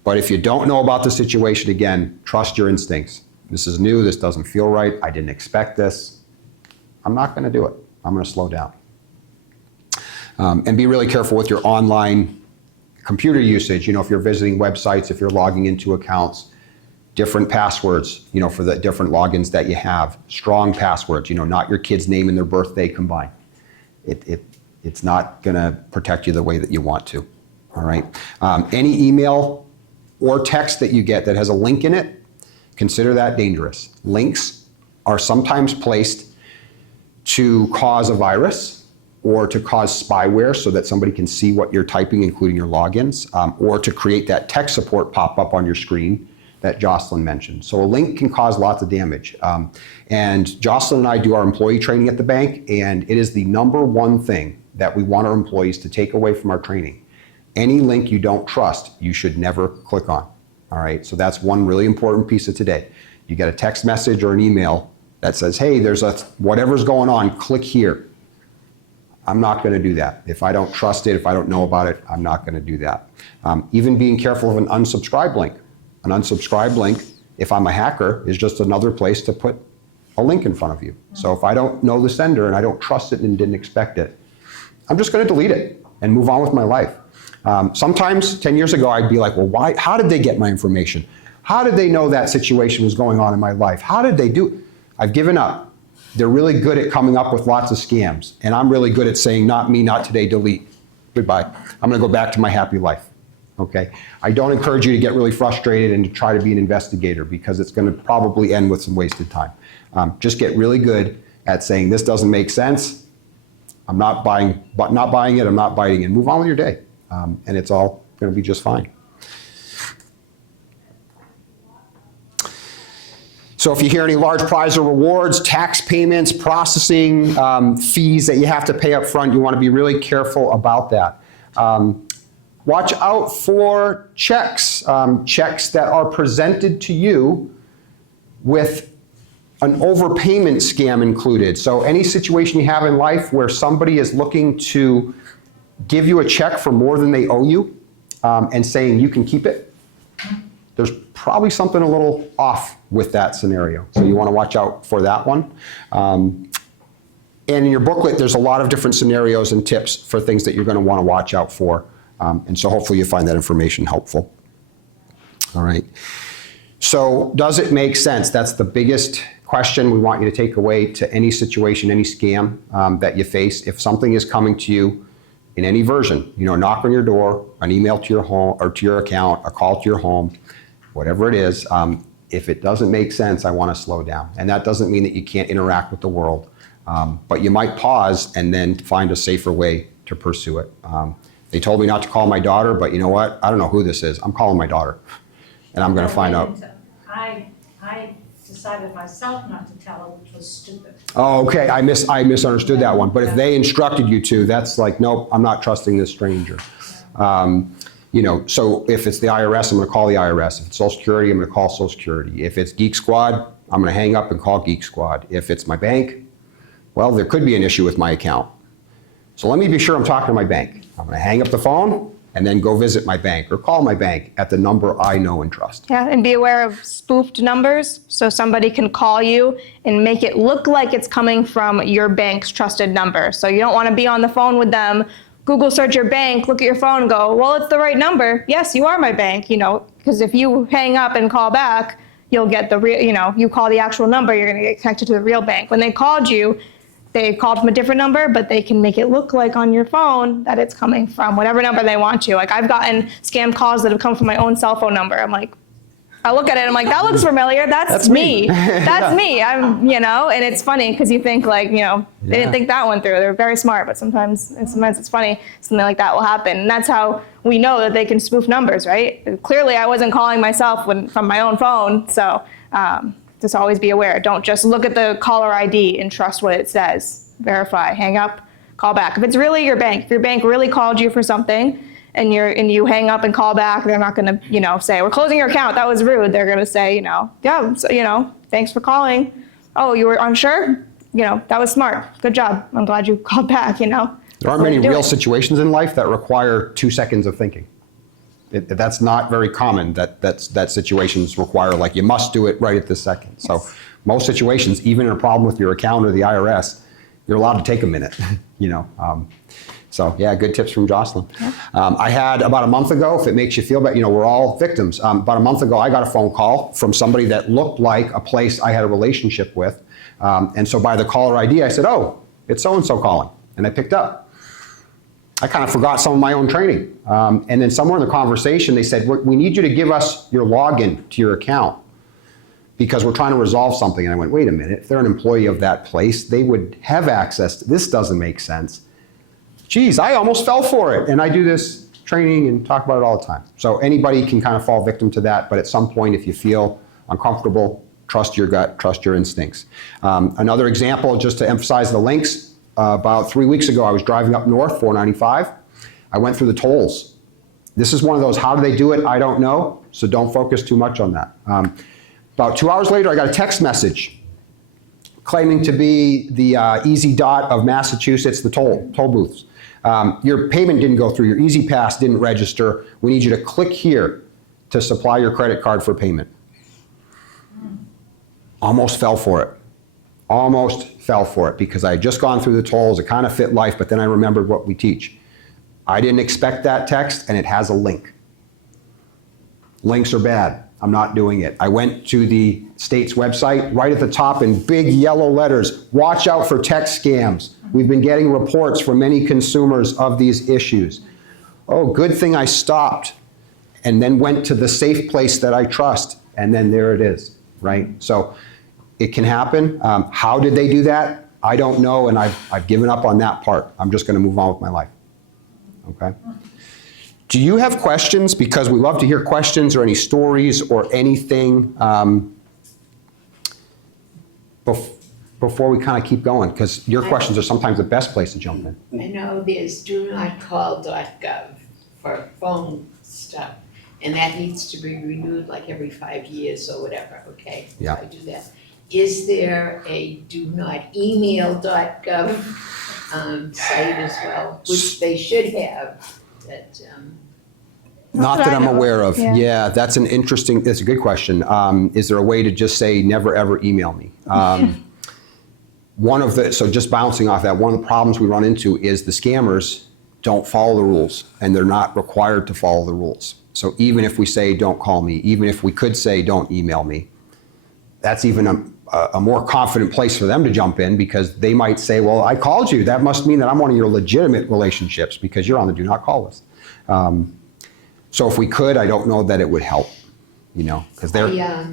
But if you don't know about the situation, again, trust your instincts. This is new. This doesn't feel right. I didn't expect this. I'm not going to do it. I'm going to slow down. And be really careful with your online computer usage. If you're visiting websites, if you're logging into accounts, different passwords, for the different logins that you have. Strong passwords, not your kid's name and their birthday combined. It's not going to protect you the way that you want to. All right. Any email or text that you get that has a link in it, consider that dangerous. Links are sometimes placed to cause a virus or to cause spyware so that somebody can see what you're typing, including your logins, or to create that tech support pop up on your screen that Jocelyn mentioned. So a link can cause lots of damage. And Jocelyn and I do our employee training at the bank, and it is the #1 thing that we want our employees to take away from our training. Any link you don't trust, you should never click on. All right, so that's one really important piece of today. You get a text message or an email that says, hey, there's whatever's going on, click here. I'm not going to do that. If I don't trust it, if I don't know about it, I'm not going to do that. Even being careful of an unsubscribe link. An unsubscribe link, if I'm a hacker, is just another place to put a link in front of you. So if I don't know the sender and I don't trust it and didn't expect it, I'm just going to delete it and move on with my life. Sometimes 10 years ago, I'd be like, well, why? How did they get my information? How did they know that situation was going on in my life? How did they do it? I've given up. They're really good at coming up with lots of scams. And I'm really good at saying, not me, not today, delete. Goodbye. I'm going to go back to my happy life. Okay? I don't encourage you to get really frustrated and to try to be an investigator, because it's going to probably end with some wasted time. Just get really good at saying, this doesn't make sense. I'm not buying it. I'm not biting it. Move on with your day. And it's all going to be just fine. So if you hear any large prize or rewards, tax payments, processing fees that you have to pay up front, you want to be really careful about that. Watch out for checks, checks that are presented to you with an overpayment scam included. So any situation you have in life where somebody is looking to give you a check for more than they owe you and saying you can keep it, there's probably something a little off with that scenario. So you want to watch out for that one. And in your booklet, there's a lot of different scenarios and tips for things that you're going to want to watch out for. And so hopefully you find that information helpful. All right. So does it make sense? That's the biggest question we want you to take away to any situation, any scam that you face. If something is coming to you in any version, a knock on your door, an email to your home or to your account, a call to your home, whatever it is, if it doesn't make sense, I want to slow down. And that doesn't mean that you can't interact with the world, but you might pause and then find a safer way to pursue it. They told me not to call my daughter, but you know what? I don't know who this is. I'm calling my daughter, and I'm going to find out. I decided myself not to tell her, which was stupid. Oh, okay. I misunderstood that one. But if they instructed you to, that's like, nope, I'm not trusting this stranger. So if it's the IRS, I'm going to call the IRS. If it's Social Security, I'm going to call Social Security. If it's Geek Squad, I'm going to hang up and call Geek Squad. If it's my bank, well, there could be an issue with my account. So let me be sure I'm talking to my bank. I'm going to hang up the phone and then go visit my bank or call my bank at the number I know and trust. Yeah, and be aware of spoofed numbers. So somebody can call you and make it look like it's coming from your bank's trusted number. So you don't want to be on the phone with them, Google search your bank, look at your phone and go, well, it's the right number. Yes, you are my bank, because if you hang up and call back, you'll get the real, you call the actual number, you're going to get connected to the real bank. When they called you, they called from a different number, but they can make it look like on your phone that it's coming from whatever number they want to. Like I've gotten scam calls that have come from my own cell phone number. I'm like, I look at it, I'm like, that looks familiar. That's me. That's me. And it's funny because you think like, they didn't think that one through. They're very smart, but sometimes it's funny. Something like that will happen. And that's how we know that they can spoof numbers, right? Clearly I wasn't calling myself from my own phone. So just always be aware. Don't just look at the caller ID and trust what it says. Verify, hang up, call back. If it's really your bank, if your bank really called you for something and you hang up and call back, they're not going to, say, we're closing your account. That was rude. They're going to say, yeah, so, thanks for calling. Oh, you were unsure? That was smart. Good job. I'm glad you called back, There aren't many real situations in life that require 2 seconds of thinking. That's not very common, that situations require, like, you must do it right at this second. So most situations, even in a problem with your account or the IRS, you're allowed to take a minute, So yeah, good tips from Jocelyn. Yeah. I had about a month ago, if it makes you feel better, we're all victims. About a month ago, I got a phone call from somebody that looked like a place I had a relationship with. And so by the caller ID, I said, oh, it's so-and-so calling. And I picked up. I kind of forgot some of my own training. And then somewhere in the conversation, they said, we need you to give us your login to your account because we're trying to resolve something. And I went, wait a minute, if they're an employee of that place, they would have access to this. Doesn't make sense. geez, I almost fell for it. And I do this training and talk about it all the time. So anybody can kind of fall victim to that, but at some point, if you feel uncomfortable, trust your gut, trust your instincts. Another example, just to emphasize the links, about 3 weeks ago, I was driving up north, 495. I went through the tolls. This is one of those, how do they do it? I don't know, so don't focus too much on that. About 2 hours later, I got a text message claiming to be the Easy Dot of Massachusetts, the toll booths. Your payment didn't go through, your Easy Pass didn't register. We need you to click here to supply your credit card for payment. Almost fell for it. Almost fell for it because I had just gone through the tolls. It kind of fit life, but then I remembered what we teach. I didn't expect that text, and it has a link. Links are bad. I'm not doing it. I went to the state's website, right at the top in big yellow letters, watch out for text scams. We've been getting reports from many consumers of these issues. Oh, good thing I stopped and then went to the safe place that I trust, and then there it is, right? So it can happen. How did they do that? I don't know, and I've given up on that part. I'm just going to move on with my life. Okay? Do you have questions? Because we love to hear questions or any stories or anything before we kind of keep going, because your questions are sometimes the best place to jump in. I know there's donotcall.gov for phone stuff, and that needs to be renewed like every 5 years or whatever, okay? So Yeah. I do that. Is there a donotemai.gov site as well, which they should have, that, Not that that I I'm know of. aware of. Yeah. Yeah, that's a good question. Is there a way to just say, never ever email me? So just bouncing off that, one of the problems we run into is the scammers don't follow the rules, and they're not required to follow the rules. So even if we say, don't call me, even if we could say, don't email me, that's even a more confident place for them to jump in, because they might say, well, I called you. That must mean that I'm one of your legitimate relationships because you're on the do not call list. So if we could, I don't know that it would help, because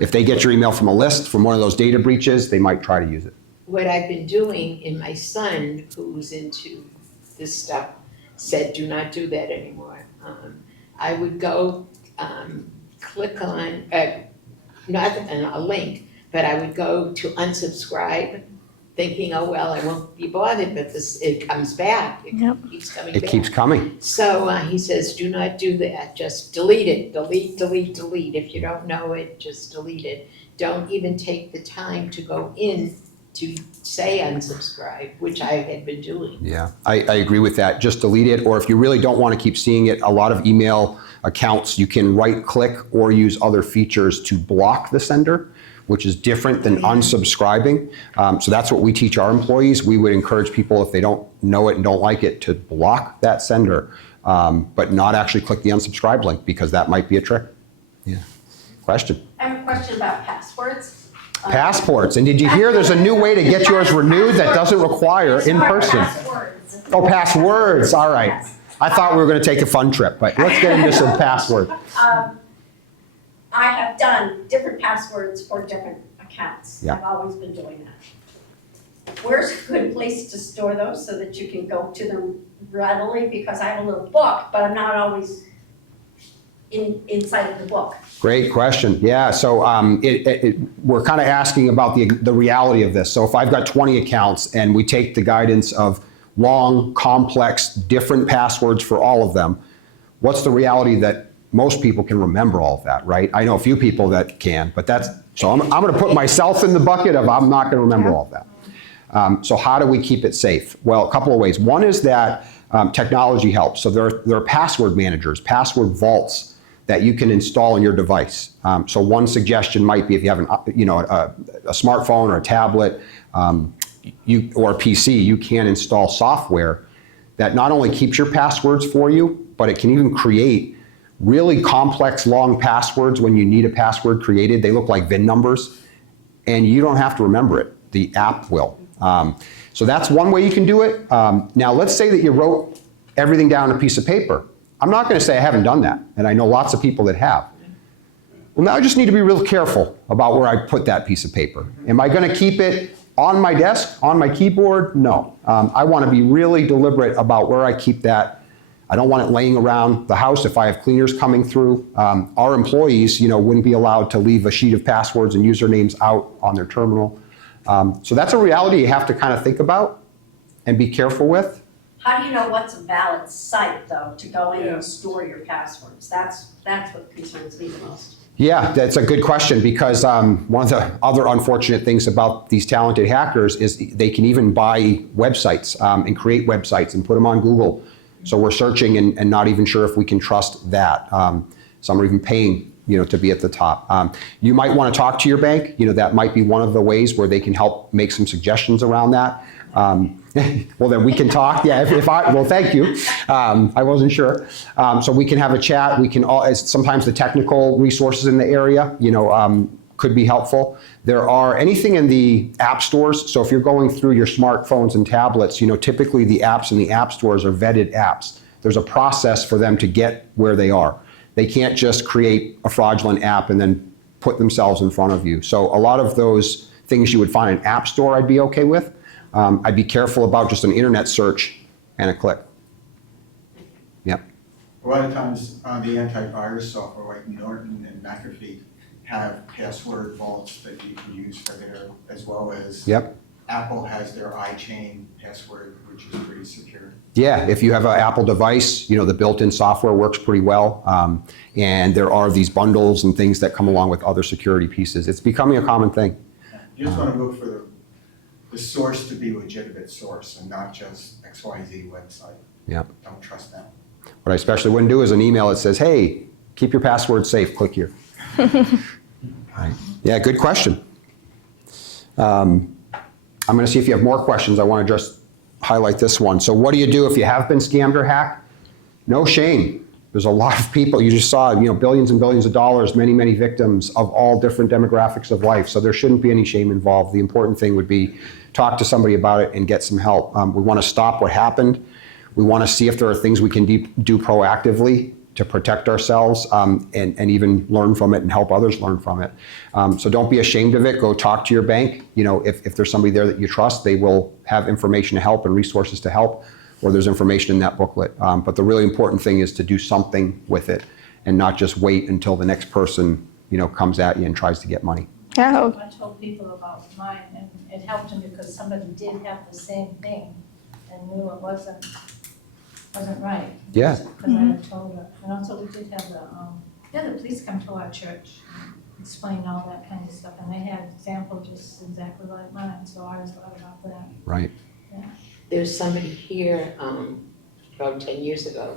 if they get your email from a list, from one of those data breaches, they might try to use it. what I've been doing, and my son, who's into this stuff, said, do not do that anymore. I would go click on, not a link, but I would go to unsubscribe, thinking, oh, well, I won't be bothered, but it comes back. It Yep. keeps coming It back. keeps coming. So he says, do not do that. Just delete it. Delete, delete, delete. If you don't know it, just delete it. Don't even take the time to go in to say unsubscribe, which I had been doing. Yeah, I agree with that. Just delete it, or if you really don't want to keep seeing it, a lot of email accounts, you can right-click or use other features to block the sender, which is different than unsubscribing. So that's what we teach our employees. We would encourage people, if they don't know it and don't like it, to block that sender, but not actually click the unsubscribe link, because that might be a trick. Yeah. Question? I have a question about passwords. Passports. And did you hear there's a new way to get yours renewed that doesn't require in person? Passwords. Oh, passwords. All right. Yes. I thought we were going to take a fun trip, but let's get into some password. I have done different passwords for different accounts. Yeah. I've always been doing that. Where's a good place to store those so that you can go to them readily? Because I have a little book, but I'm not always inside of the book. Great question. Yeah, so we're kind of asking about the reality of this. So if I've got 20 accounts and we take the guidance of long, complex, different passwords for all of them, what's the reality that most people can remember all of that, right? I know a few people that can, but so I'm going to put myself in the bucket of I'm not going to remember all of that. So how do we keep it safe? Well, a couple of ways. One is that technology helps. So there are password managers, password vaults that you can install on your device. So one suggestion might be, if you have a smartphone or a tablet or a PC, you can install software that not only keeps your passwords for you, but it can even create really complex long passwords when you need a password created. They look like VIN numbers, and you don't have to remember it. The app will. So that's one way you can do it. Now let's say that you wrote everything down on a piece of paper. I'm not going to say I haven't done that, and I know lots of people that have. Well, now I just need to be real careful about where I put that piece of paper. Am I going to keep it on my desk, on my keyboard, no. I want to be really deliberate about where I keep that. I don't want it laying around the house if I have cleaners coming through. Our employees, wouldn't be allowed to leave a sheet of passwords and usernames out on their terminal. So that's a reality you have to kind of think about and be careful with. How do you know what's a valid site, though, to go in Yeah. and store your passwords? That's what concerns me the most. Yeah, that's a good question because one of the other unfortunate things about these talented hackers is they can even buy websites and create websites and put them on Google. So we're searching and not even sure if we can trust that. Some are even paying, to be at the top. You might want to talk to your bank. That might be one of the ways where they can help make some suggestions around that. Well, then we can talk. Yeah, well, thank you. I wasn't sure. So we can have a chat. We can sometimes the technical resources in the area, could be helpful. There are anything in the app stores. So if you're going through your smartphones and tablets, typically the apps in the app stores are vetted apps. There's a process for them to get where they are. They can't just create a fraudulent app and then put themselves in front of you. So a lot of those things you would find in an app store I'd be okay with. I'd be careful about just an internet search and a click. Yep. A lot of times, the antivirus software like Norton and McAfee have password vaults that you can use for there, as well as Yep. Apple has their iChain password, which is pretty secure. Yeah, if you have an Apple device, the built-in software works pretty well. And there are these bundles and things that come along with other security pieces. It's becoming a common thing. You just want to look for the source to be legitimate source and not just XYZ website. Yeah. Don't trust them. What I especially wouldn't do is an email that says, hey, keep your password safe, click here. Right. Yeah, good question. I'm going to see if you have more questions. I want to just highlight this one. So what do you do if you have been scammed or hacked? No shame. There's a lot of people. You just saw, billions and billions of dollars, many, many victims of all different demographics of life. So there shouldn't be any shame involved. The important thing would be talk to somebody about it and get some help. We want to stop what happened. We want to see if there are things we can do proactively to protect ourselves and even learn from it and help others learn from it. So don't be ashamed of it. Go talk to your bank. If there's somebody there that you trust, they will have information to help and resources to help, or there's information in that booklet. But the really important thing is to do something with it and not just wait until the next person comes at you and tries to get money. Yeah. I told people about mine, and it helped them because somebody did have the same thing and knew it wasn't right. Yeah. Because I had told her. And also we did have the police come to our church and explain all that kind of stuff. And they had examples just exactly like mine, so I was glad about that. Right. There's somebody here, about 10 years ago,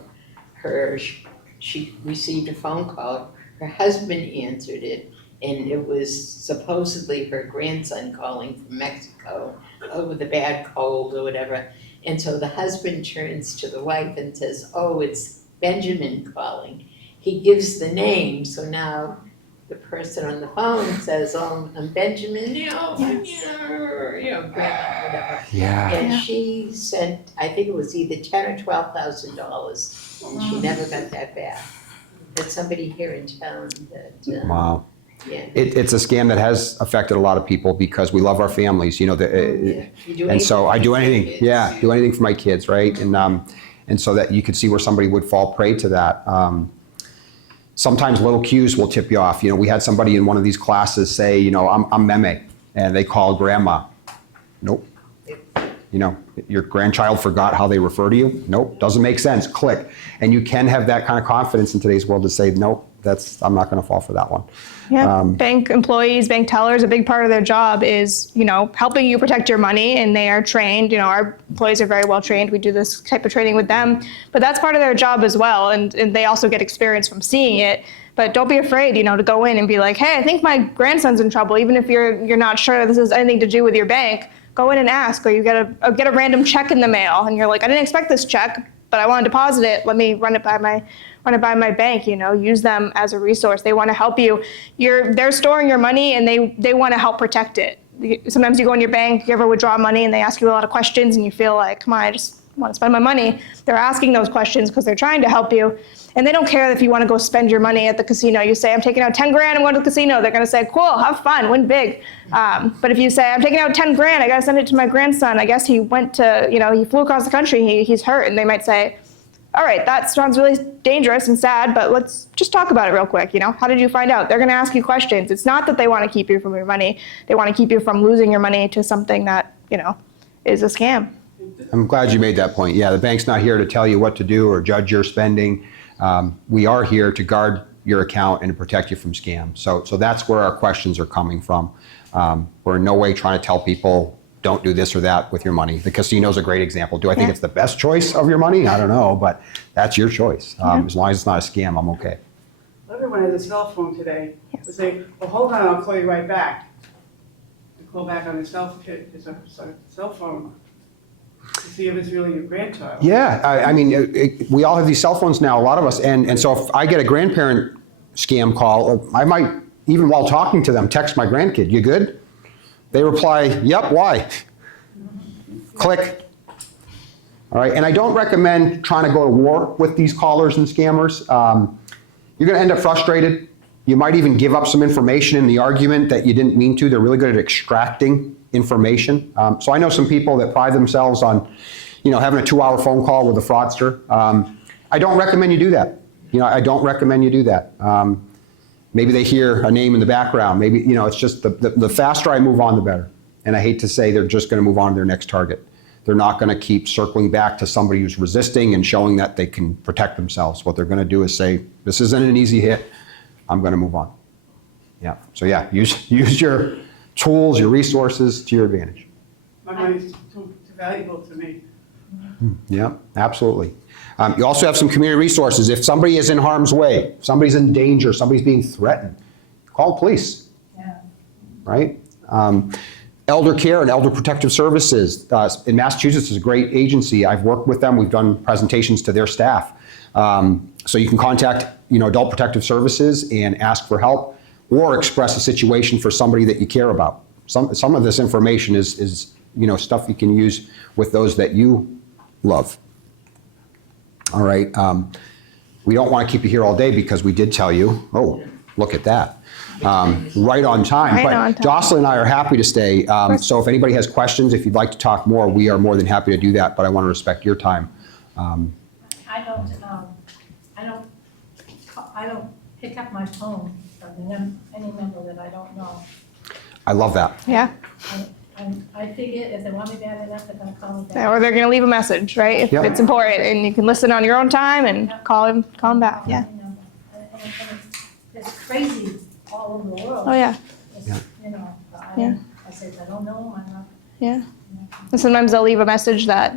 she received a phone call, her husband answered it, and it was supposedly her grandson calling from Mexico with a bad cold or whatever. And so the husband turns to the wife and says, oh, it's Benjamin calling. He gives the name, so now the person on the phone says, oh, I'm Benjamin, grandma, whatever. Yeah. And she sent, I think it was either $10,000 or $12,000, and she never got that back. There's somebody here in town that, Wow. yeah. It's a scam that has affected a lot of people because we love our families, You do and so I do anything anything, for your yeah, kids. do anything for my kids, right? And so that you could see where somebody would fall prey to that. Sometimes little cues will tip you off. We had somebody in one of these classes say, I'm Meme, and they called grandma. Nope. Your grandchild forgot how they refer to you? Nope, doesn't make sense, click. And you can have that kind of confidence in today's world to say, nope, I'm not gonna fall for that one. Yeah, bank employees, bank tellers, a big part of their job is, helping you protect your money, and they are trained. Our employees are very well trained. We do this type of training with them, but that's part of their job as well, and they also get experience from seeing it. But don't be afraid, to go in and be like, hey, I think my grandson's in trouble, even if you're not sure this has anything to do with your bank. Go in and ask, or you get a random check in the mail, and you're like, I didn't expect this check, but I want to deposit it. Let me run it by my bank. Use them as a resource. They want to help you. They're storing your money, and they want to help protect it. Sometimes you go in your bank, you ever withdraw money, and they ask you a lot of questions, and you feel like, come on, want to spend my money. They're asking those questions because they're trying to help you. And they don't care if you want to go spend your money at the casino. You say, I'm taking out 10 grand, I'm going to the casino. They're going to say, cool, have fun, win big. But if you say, I'm taking out 10 grand, I got to send it to my grandson. I guess he went to, he flew across the country, he's hurt. And they might say, all right, that sounds really dangerous and sad, but let's just talk about it real quick. How did you find out? They're going to ask you questions. It's not that they want to keep you from your money. They want to keep you from losing your money to something that, is a scam. I'm glad you made that point. Yeah, the bank's not here to tell you what to do or judge your spending. We are here to guard your account and to protect you from scams. So that's where our questions are coming from. We're in no way trying to tell people, don't do this or that with your money. The casino's a great example. Do I think it's the best choice of your money? I don't know, but that's your choice. As long as it's not a scam, I'm okay. Everyone has a cell phone today. They say, well, hold on, I'll call you right back. They call back on their cell phone to see if it's really your grandchild. Yeah, we all have these cell phones now, a lot of us. And so if I get a grandparent scam call, I might, even while talking to them, text my grandkid, you good? They reply, yep, why? Click. All right, and I don't recommend trying to go to war with these callers and scammers. You're gonna end up frustrated. You might even give up some information in the argument that you didn't mean to. They're really good at extracting information. So I know some people that pride themselves on, having a 2-hour phone call with a fraudster. I don't recommend you do that. I don't recommend you do that. Maybe they hear a name in the background. Maybe, it's just the faster I move on, the better. And I hate to say they're just going to move on to their next target. They're not going to keep circling back to somebody who's resisting and showing that they can protect themselves. What they're going to do is say, this isn't an easy hit. I'm going to move on. Yeah. So yeah, use your tools, your resources to your advantage. My money's too valuable to me. Yeah, absolutely. You also have some community resources. If somebody is in harm's way, if somebody's in danger, somebody's being threatened, call the police. Yeah. Right? Elder Care and Elder Protective Services in Massachusetts is a great agency. I've worked with them. We've done presentations to their staff. So you can contact, Adult Protective Services and ask for help or express a situation for somebody that you care about. Some of this information is stuff you can use with those that you love. All right. We don't want to keep you here all day because we did tell you, oh, look at that. Right on time. Right But on time. Jocelyn and I are happy to stay. So if anybody has questions, if you'd like to talk more, we are more than happy to do that. But I want to respect your time. I don't pick up my phone from any member that I don't know. I love that. Yeah. I figure if they want me bad enough, they're gonna call me back. Or they're going to leave a message, right? If Yep. it's important, and you can listen on your own time and call him back. Yeah. And it's crazy all over the world. Oh yeah. It's, Yeah. Yeah. I said, I don't know, I'm not. Yeah. And sometimes they'll leave a message that,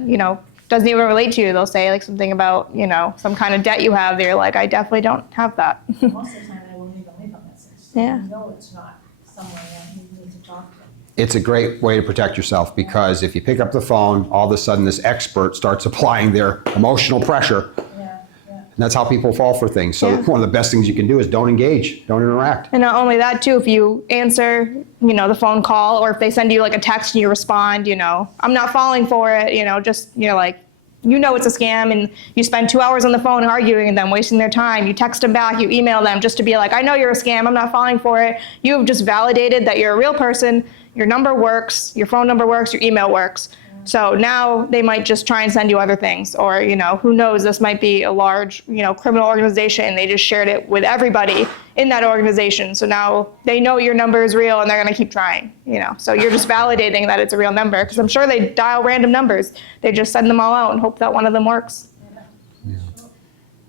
doesn't even relate to you. They'll say like something about, some kind of debt you have. They're like, I definitely don't have that. Most of the time, I won't even leave a message. So Yeah. you know it's not someone that you need to talk to. It's a great way to protect yourself because if you pick up the phone, all of a sudden this expert starts applying their emotional pressure. Yeah, yeah. And that's how people fall for things. So Yeah. one of the best things you can do is don't engage, don't interact. And not only that too, if you answer, the phone call, or if they send you like a text and you respond, I'm not falling for it, just, it's a scam, and you spend 2 hours on the phone arguing with them, wasting their time. You text them back, you email them just to be like, I know you're a scam, I'm not falling for it. You have just validated that you're a real person, your number works, your phone number works, your email works. So now they might just try and send you other things, or, who knows, this might be a large, criminal organization. They just shared it with everybody in that organization. So now they know your number is real and they're going to keep trying, So you're just validating that it's a real number, because I'm sure they dial random numbers. They just send them all out and hope that one of them works.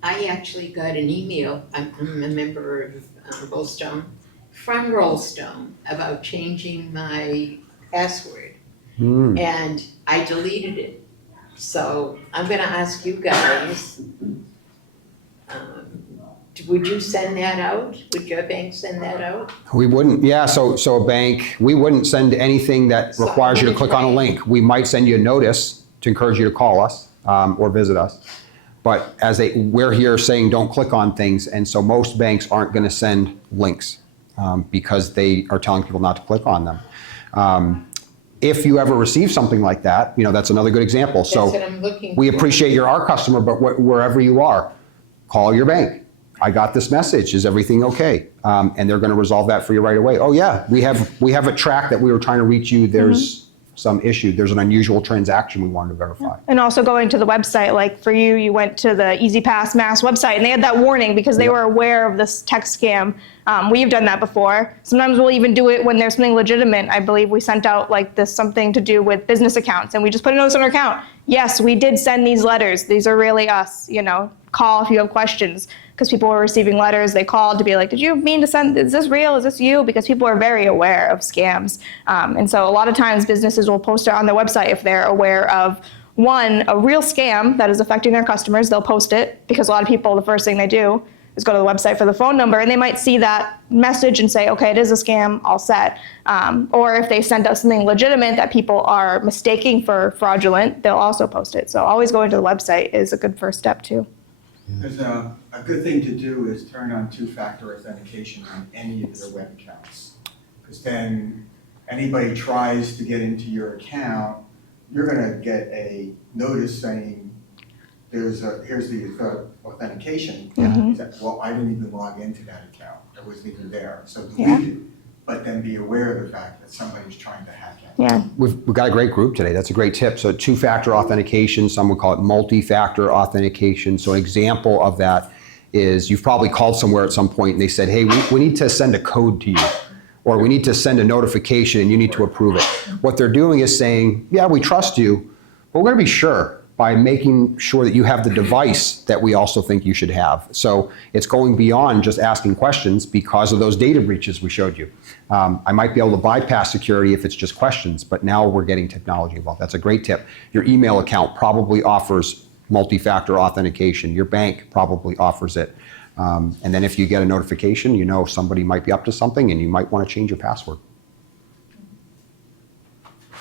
I actually got an email, I'm a member of Rollstone, from Rollstone about changing my password. And I deleted it. So I'm gonna ask you guys, would you send that out? Would your bank send that out? We wouldn't, yeah, so a bank, we wouldn't send anything that So requires you to click on a right. link. We might send you a notice to encourage you to call us or visit us. But we're here saying don't click on things, and so most banks aren't gonna send links because they are telling people not to click on them. if you ever receive something like that, that's another good example. That's what So I'm looking we for. appreciate you're our customer, but wherever you are, call your bank. I got this message. Is everything okay? And they're going to resolve that for you right away. Oh yeah, we have a track that we were trying to reach you. There's some issue. There's an unusual transaction we wanted to verify. And also going to the website, like for you, you went to the EasyPass Mass website and they had that warning because they were aware of this text scam. We've done that before. Sometimes we'll even do it when there's something legitimate. I believe we sent out like this something to do with business accounts and we just put a notice on our account. Yes, we did send these letters. These are really us, call if you have questions. Because people were receiving letters, they called to be like, did you mean to send, is this real, is this you? Because people are very aware of scams. And so a lot of times businesses will post it on their website if they're aware of, one, a real scam that is affecting their customers, they'll post it. Because a lot of people, the first thing they do is go to the website for the phone number and they might see that message and say, okay, it is a scam, all set. Or if they send us something legitimate that people are mistaking for fraudulent, they'll also post it. So always going to the website is a good first step too. There's a good thing to do is turn on two-factor authentication on any of your web accounts. Because then anybody tries to get into your account, you're gonna get a notice saying, here's the authentication. Mhm. Is that, well, I didn't even log into that account. I wasn't even there. So Yeah. delete it, but then be aware of the fact that somebody's trying to hack it. Yeah. We've got a great group today. That's a great tip. So two-factor authentication, some would call it multi-factor authentication. So an example of that is you've probably called somewhere at some point and they said, hey, we need to send a code to you, or we need to send a notification and you need to approve it. What they're doing is saying, yeah, we trust you, but we're gonna be sure by making sure that you have the device that we also think you should have. So it's going beyond just asking questions because of those data breaches we showed you. I might be able to bypass security if it's just questions, but now we're getting technology involved. That's a great tip. Your email account probably offers multi-factor authentication. Your bank probably offers it. And then if you get a notification, somebody might be up to something and you might want to change your password.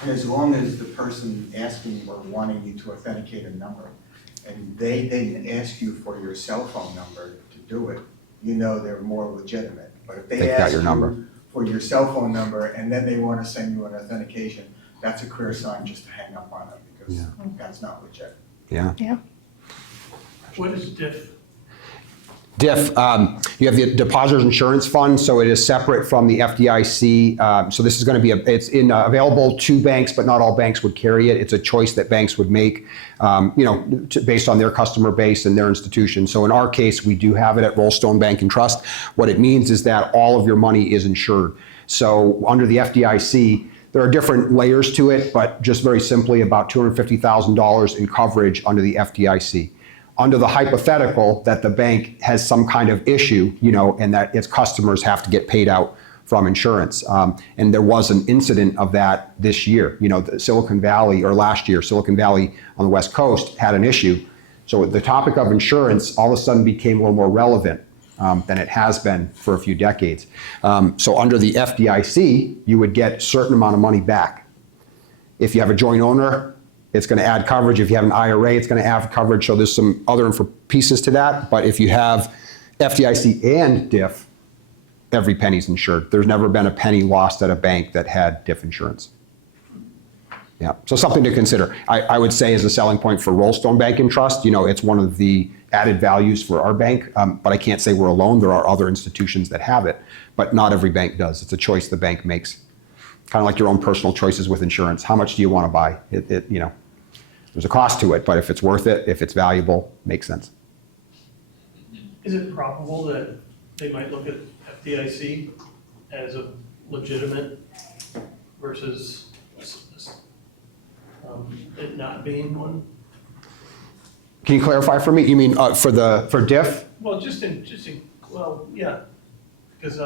And as long as the person asking or wanting you to authenticate a number, and they didn't ask you for your cell phone number to do it, they're more legitimate. But if They've they got ask your number. you for your cell phone number and then they want to send you an authentication, that's a clear sign just to hang up on them because Yeah. that's not legit. Yeah. What is DIF? DIF, you have the Depositors Insurance Fund, so it is separate from the FDIC. So this is going to be, it's available to banks, but not all banks would carry it. It's a choice that banks would make, based on their customer base and their institution. So in our case, we do have it at Rollstone Bank and Trust. What it means is that all of your money is insured. So under the FDIC, there are different layers to it, but just very simply about $250,000 in coverage under the FDIC. Under the hypothetical that the bank has some kind of issue, and that its customers have to get paid out from insurance. And there was an incident of that this year. Silicon Valley, or last year, Silicon Valley on the West Coast had an issue. So the topic of insurance all of a sudden became a little more relevant than it has been for a few decades. So under the FDIC, you would get a certain amount of money back. If you have a joint owner, it's going to add coverage. If you have an IRA, it's going to add coverage. So there's some other pieces to that. But if you have FDIC and DIF, every penny's insured. There's never been a penny lost at a bank that had DIF insurance. Yeah, so something to consider. I would say as a selling point for Rollstone Bank and Trust, it's one of the added values for our bank, but I can't say we're alone. There are other institutions that have it, but not every bank does. It's a choice the bank makes. Kind of like your own personal choices with insurance. How much do you want to buy? There's a cost to it, but if it's worth it, if it's valuable, makes sense. Is it probable that they might look at FDIC as a legitimate versus it not being one? Can you clarify for me? You mean for DIF? Well, yeah, because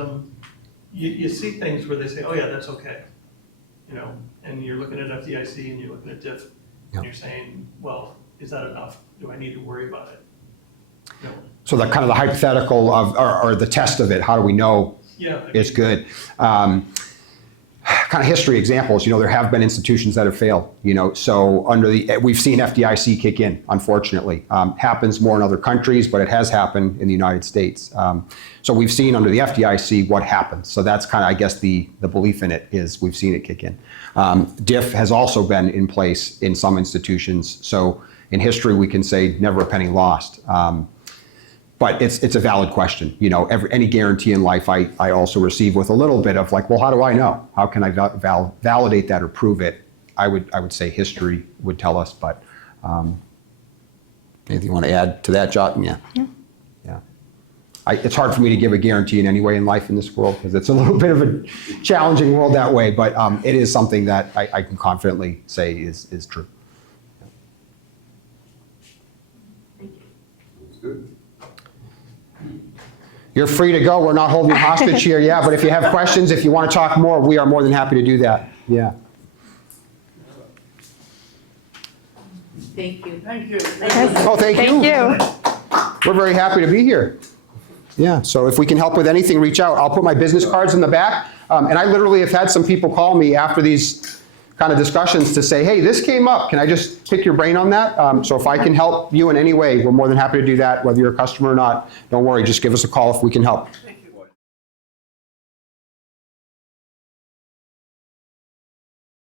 you see things where they say, oh yeah, that's okay, and you're looking at FDIC and you're looking at DIF, and you're saying, well, is that enough? Do I need to worry about it? No. So the kind of the hypothetical of, or the test of it, how do we know Yeah. it's good? kind of history examples, there have been institutions that have failed, so we've seen FDIC kick in, unfortunately. Happens more in other countries, but it has happened in the United States. So we've seen under the FDIC what happens. So that's kind of, I guess, the belief in it is we've seen it kick in. DIF has also been in place in some institutions. So in history, we can say never a penny lost. But it's a valid question. Any guarantee in life I also receive with a little bit of like, well, how do I know? How can I validate that or prove it? I would say history would tell us, but anything you want to add to that, Jot? Yeah. It's hard for me to give a guarantee in any way in life in this world because it's a little bit of a challenging world that way, but it is something that I can confidently say is true. You're free to go. We're not holding you hostage here, yeah, but if you have questions, if you want to talk more, we are more than happy to do that. Yeah. Thank Thank you. you. Oh, thank you. Thank you. We're very happy to be here. Yeah, so if we can help with anything, reach out. I'll put my business cards in the back. And I literally have had some people call me after these kind of discussions to say, hey, this came up. Can I just pick your brain on that? So if I can help you in any way, we're more than happy to do that, whether you're a customer or not. Don't worry, just give us a call if we can help. Thank